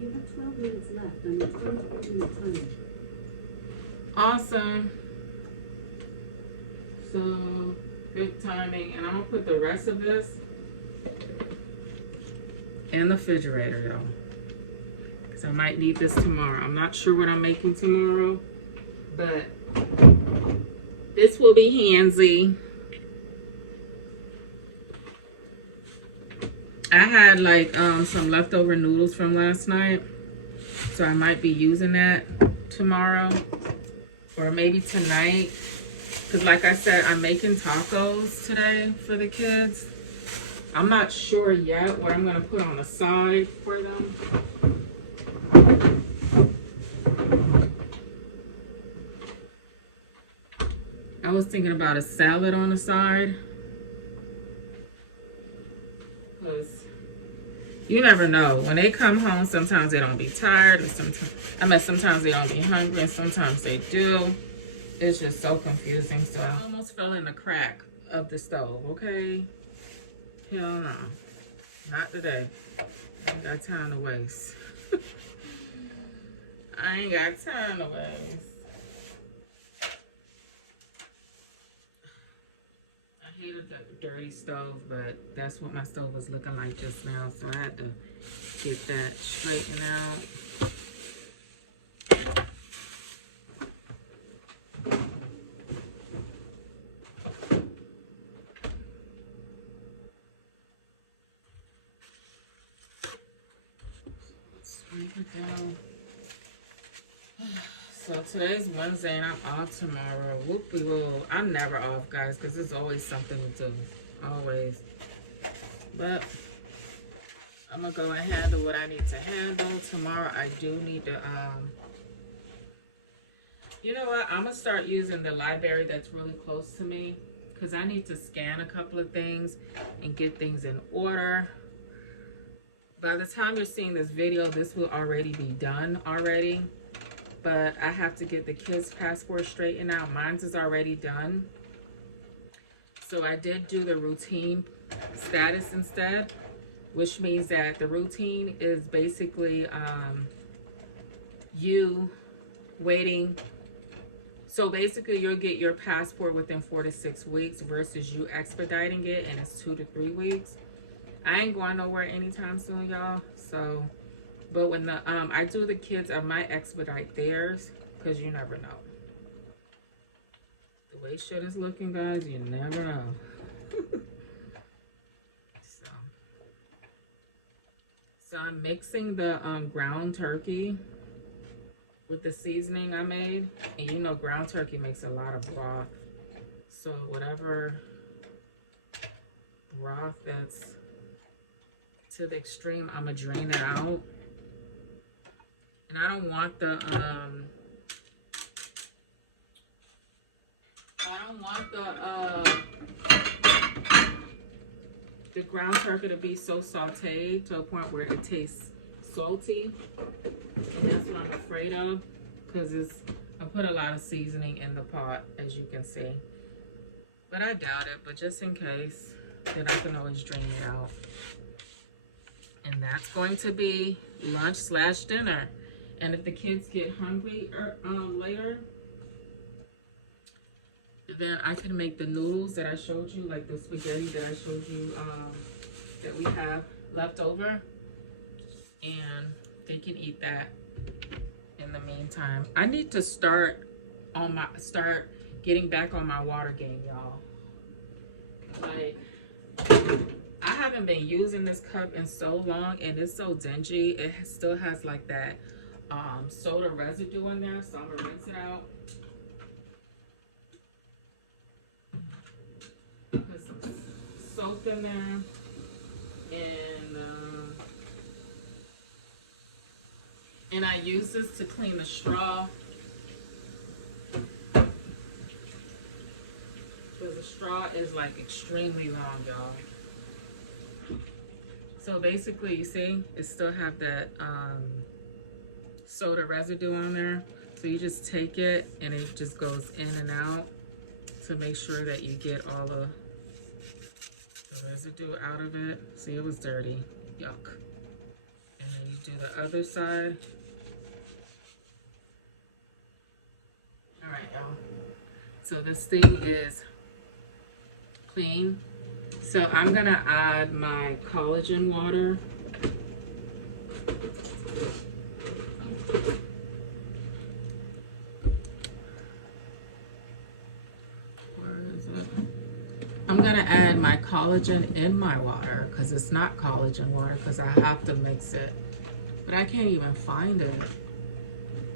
You have 12 minutes left on your 12-minute timer. Awesome. So, good timing. And I'm going to put the rest of this in the refrigerator, y'all. Because I might need this tomorrow. I'm not sure what I'm making tomorrow. But this will be handsy. I had like some leftover noodles from last night. So I might be using that tomorrow. Or maybe tonight. Because like I said, I'm making tacos today for the kids. I'm not sure yet what I'm going to put on the side for them. I was thinking about a salad on the side. Because you never know. When they come home, sometimes they don't be tired. And sometimes they don't be hungry. And sometimes they do. It's just so confusing. So I almost fell in the crack of the stove, okay? Hell no. Not today. I ain't got time to waste. I ain't got time to waste. I hated that dirty stove, but that's what my stove was looking like just now. So I had to get that straightened out. So today's Wednesday and I'm off tomorrow. Whoop-de-woo. I'm never off, guys, because there's always something to do. Always. But I'm going to go and handle what I need to handle. Tomorrow I do need to, you know what? I'm going to start using the library that's really close to me because I need to scan a couple of things and get things in order. By the time you're seeing this video, this will already be done already. But I have to get the kids' passport straightened out. Mine's is already done. So I did do the routine status instead, which means that the routine is basically you waiting. So basically you'll get your passport within 4 to 6 weeks versus you expediting it, and it's 2 to 3 weeks. I ain't going nowhere anytime soon, y'all. So, but when the I do the kids, I might expedite theirs because you never know. The way shit is looking, guys, you never know. So I'm mixing the ground turkey with the seasoning I made, and you know ground turkey makes a lot of broth. So whatever broth that's to the extreme, I'm gonna drain it out. And I don't want the ground turkey to be so sauteed to a point where it tastes salty. And that's what I'm afraid of, because I put a lot of seasoning in the pot, as you can see. But I doubt it, but just in case, then I can always drain it out. And that's going to be lunch/dinner. And if the kids get hungry later, then I can make the noodles that I showed you, like the spaghetti that I showed you, that we have left over, and they can eat that in the meantime. I need to start getting back on my water game, y'all. Like, I haven't been using this cup in so long, and it's so dingy. It still has like that soda residue in there, so I'm gonna rinse it out. Put some soap in there, and I use this to clean the straw, because the straw is like extremely long, y'all. So basically, you see, it still have that soda residue on there. So you just take it and it just goes in and out to make sure that you get all the residue out of it. See, it was dirty, yuck. And then you do the other side. All right, y'all. So this thing is clean. So I'm gonna add my collagen water. Where is it? I'm gonna add my collagen in my water, because it's not collagen water, because I have to mix it. But I can't even find it.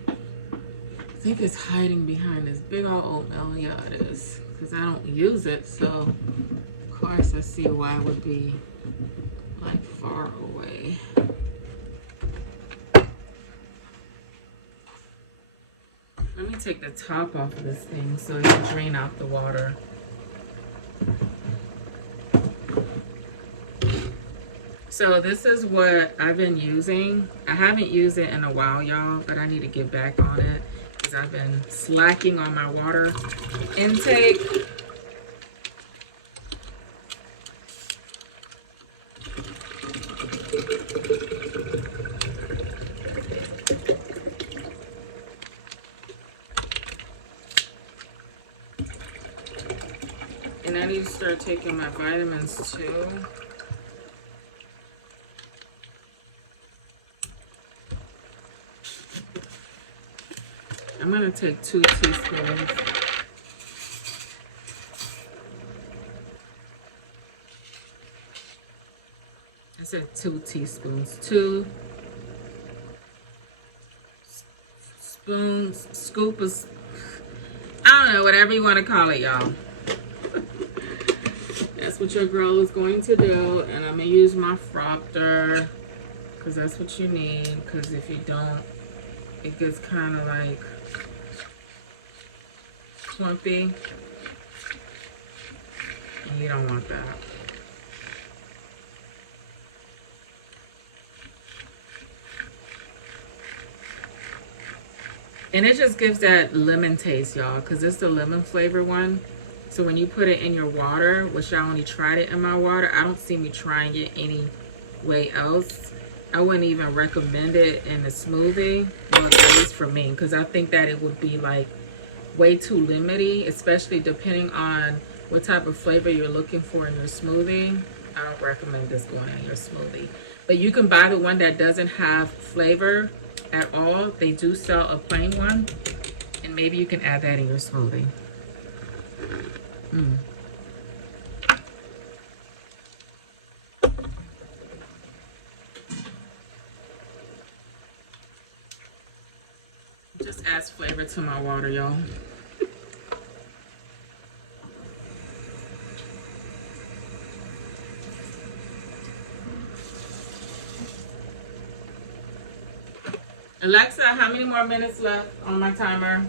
I think it's hiding behind this big old oatmeal. Yeah, it is, because I don't use it, so of course I see why it would be like far away. Let me take the top off of this thing so it can drain out the water. So this is what I've been using. I haven't used it in a while, y'all, but I need to get back on it because I've been slacking on my water intake. And I need to start taking my vitamins too. I'm gonna take 2 teaspoons. I said 2 teaspoons. 2 spoons, scoopers. I don't know, whatever you want to call it, y'all. That's what your girl is going to do. And I'm gonna use my frother because that's what you need. Because if you don't, it gets kind of like clumpy, and you don't want that. And it just gives that lemon taste, y'all, because it's the lemon flavor one. So when you put it in your water, which I only tried it in my water, I don't see me trying it any way else. I wouldn't even recommend it in a smoothie, well, at least for me, because I think that it would be like way too limity, especially depending on what type of flavor you're looking for in your smoothie. I don't recommend this going in your smoothie. But you can buy the one that doesn't have flavor at all. They do sell a plain one, and maybe you can add that in your smoothie. Just adds flavor to my water, y'all. Alexa, how many more minutes left on my timer?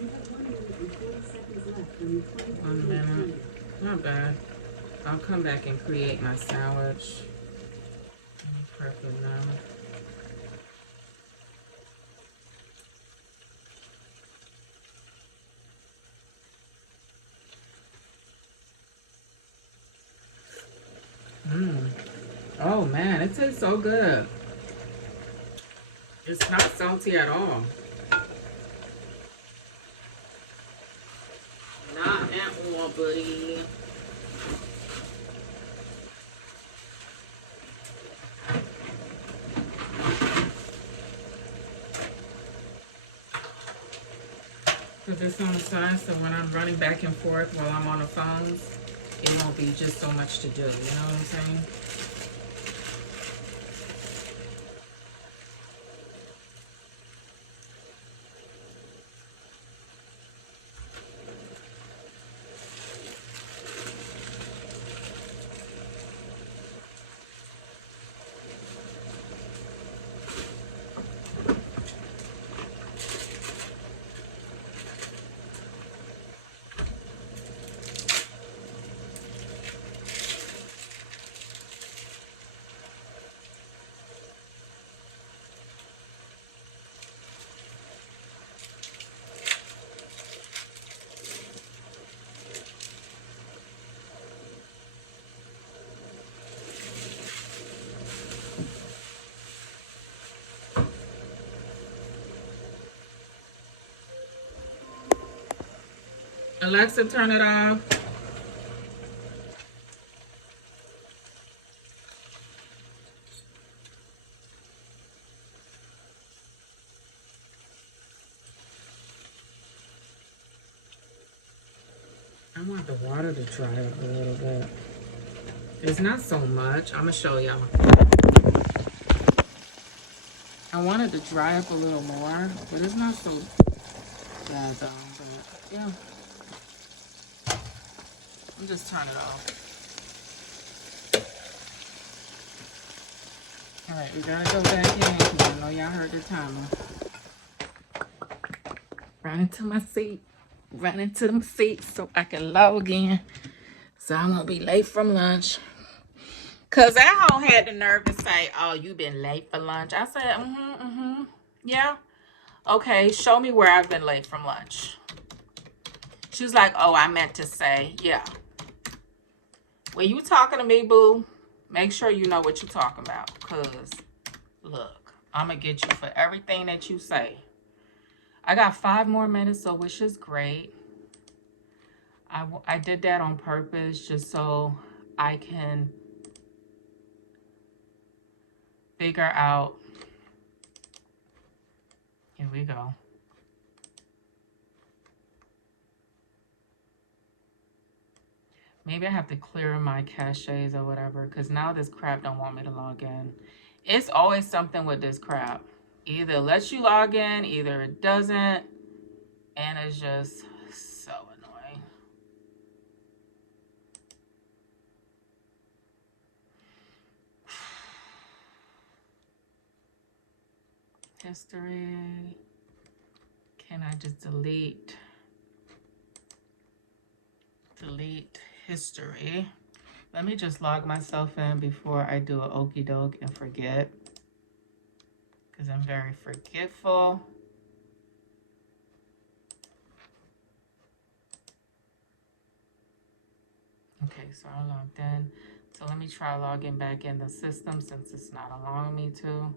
You have 1 minute and 40 seconds left on your 25 1 minute timer. minute. Not bad. I'll come back and create my sandwich. Let me prep it now. Oh man, it tastes so good. It's not salty at all. Not at all, buddy. Put this on the side so when I'm running back and forth while I'm on the phones, it won't be just so much to do. You know what I'm saying? Alexa, turn it off. I want the water to dry up a little bit. It's not so much. I'm gonna show y'all. I want it to dry up a little more, but it's not so bad though. But yeah, I'll just turn it off. All right, we gotta go back in because I know y'all heard the timer. Run into my seat. Run into my seat so I can log in. So I won't be late from lunch. Cause that hoe had the nerve to say, "Oh, you been late for lunch." I said, yeah. Okay, show me where I've been late from lunch. She was like, "Oh, I meant to say, yeah." When you talking to me, boo, make sure you know what you're talking about. Cause look, I'm gonna get you for everything that you say. I got 5 more minutes, so which is great. I did that on purpose just so I can figure out. Here we go. Maybe I have to clear my caches or whatever, because now this crap don't want me to log in. It's always something with this crap. Either it lets you log in, either it doesn't, and it's just so annoying. History. Can I just delete history? Let me just log myself in before I do an okie doke and forget, because I'm very forgetful. Okay, so I logged in. So let me try logging back in the system since it's not allowing me to.